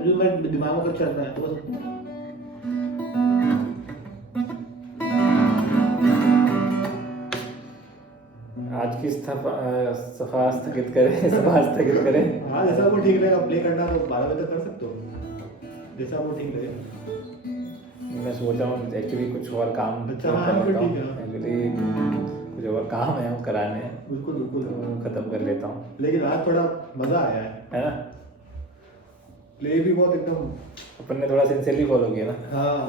जो मैं दिमाग में कुछ चल रहा है तो बस आज की सफा स्थगित करें, सभा स्थगित करें। हाँ जैसा वो ठीक रहेगा, प्ले करना तो 12 बजे तक कर सकते हो, जैसा वो ठीक रहेगा। मैं सोच रहा हूँ एक्चुअली कुछ और काम अच्छा, हाँ, फिर ठीक है। एक्चुअली कुछ और काम है वो कराने हैं, बिल्कुल बिल्कुल, तो खत्म कर लेता हूँ, लेकिन आज थोड़ा मजा आया है ना। प्ले भी बहुत एकदम। अपन ने थोड़ा सिंसियरली फॉलो किया ना। हाँ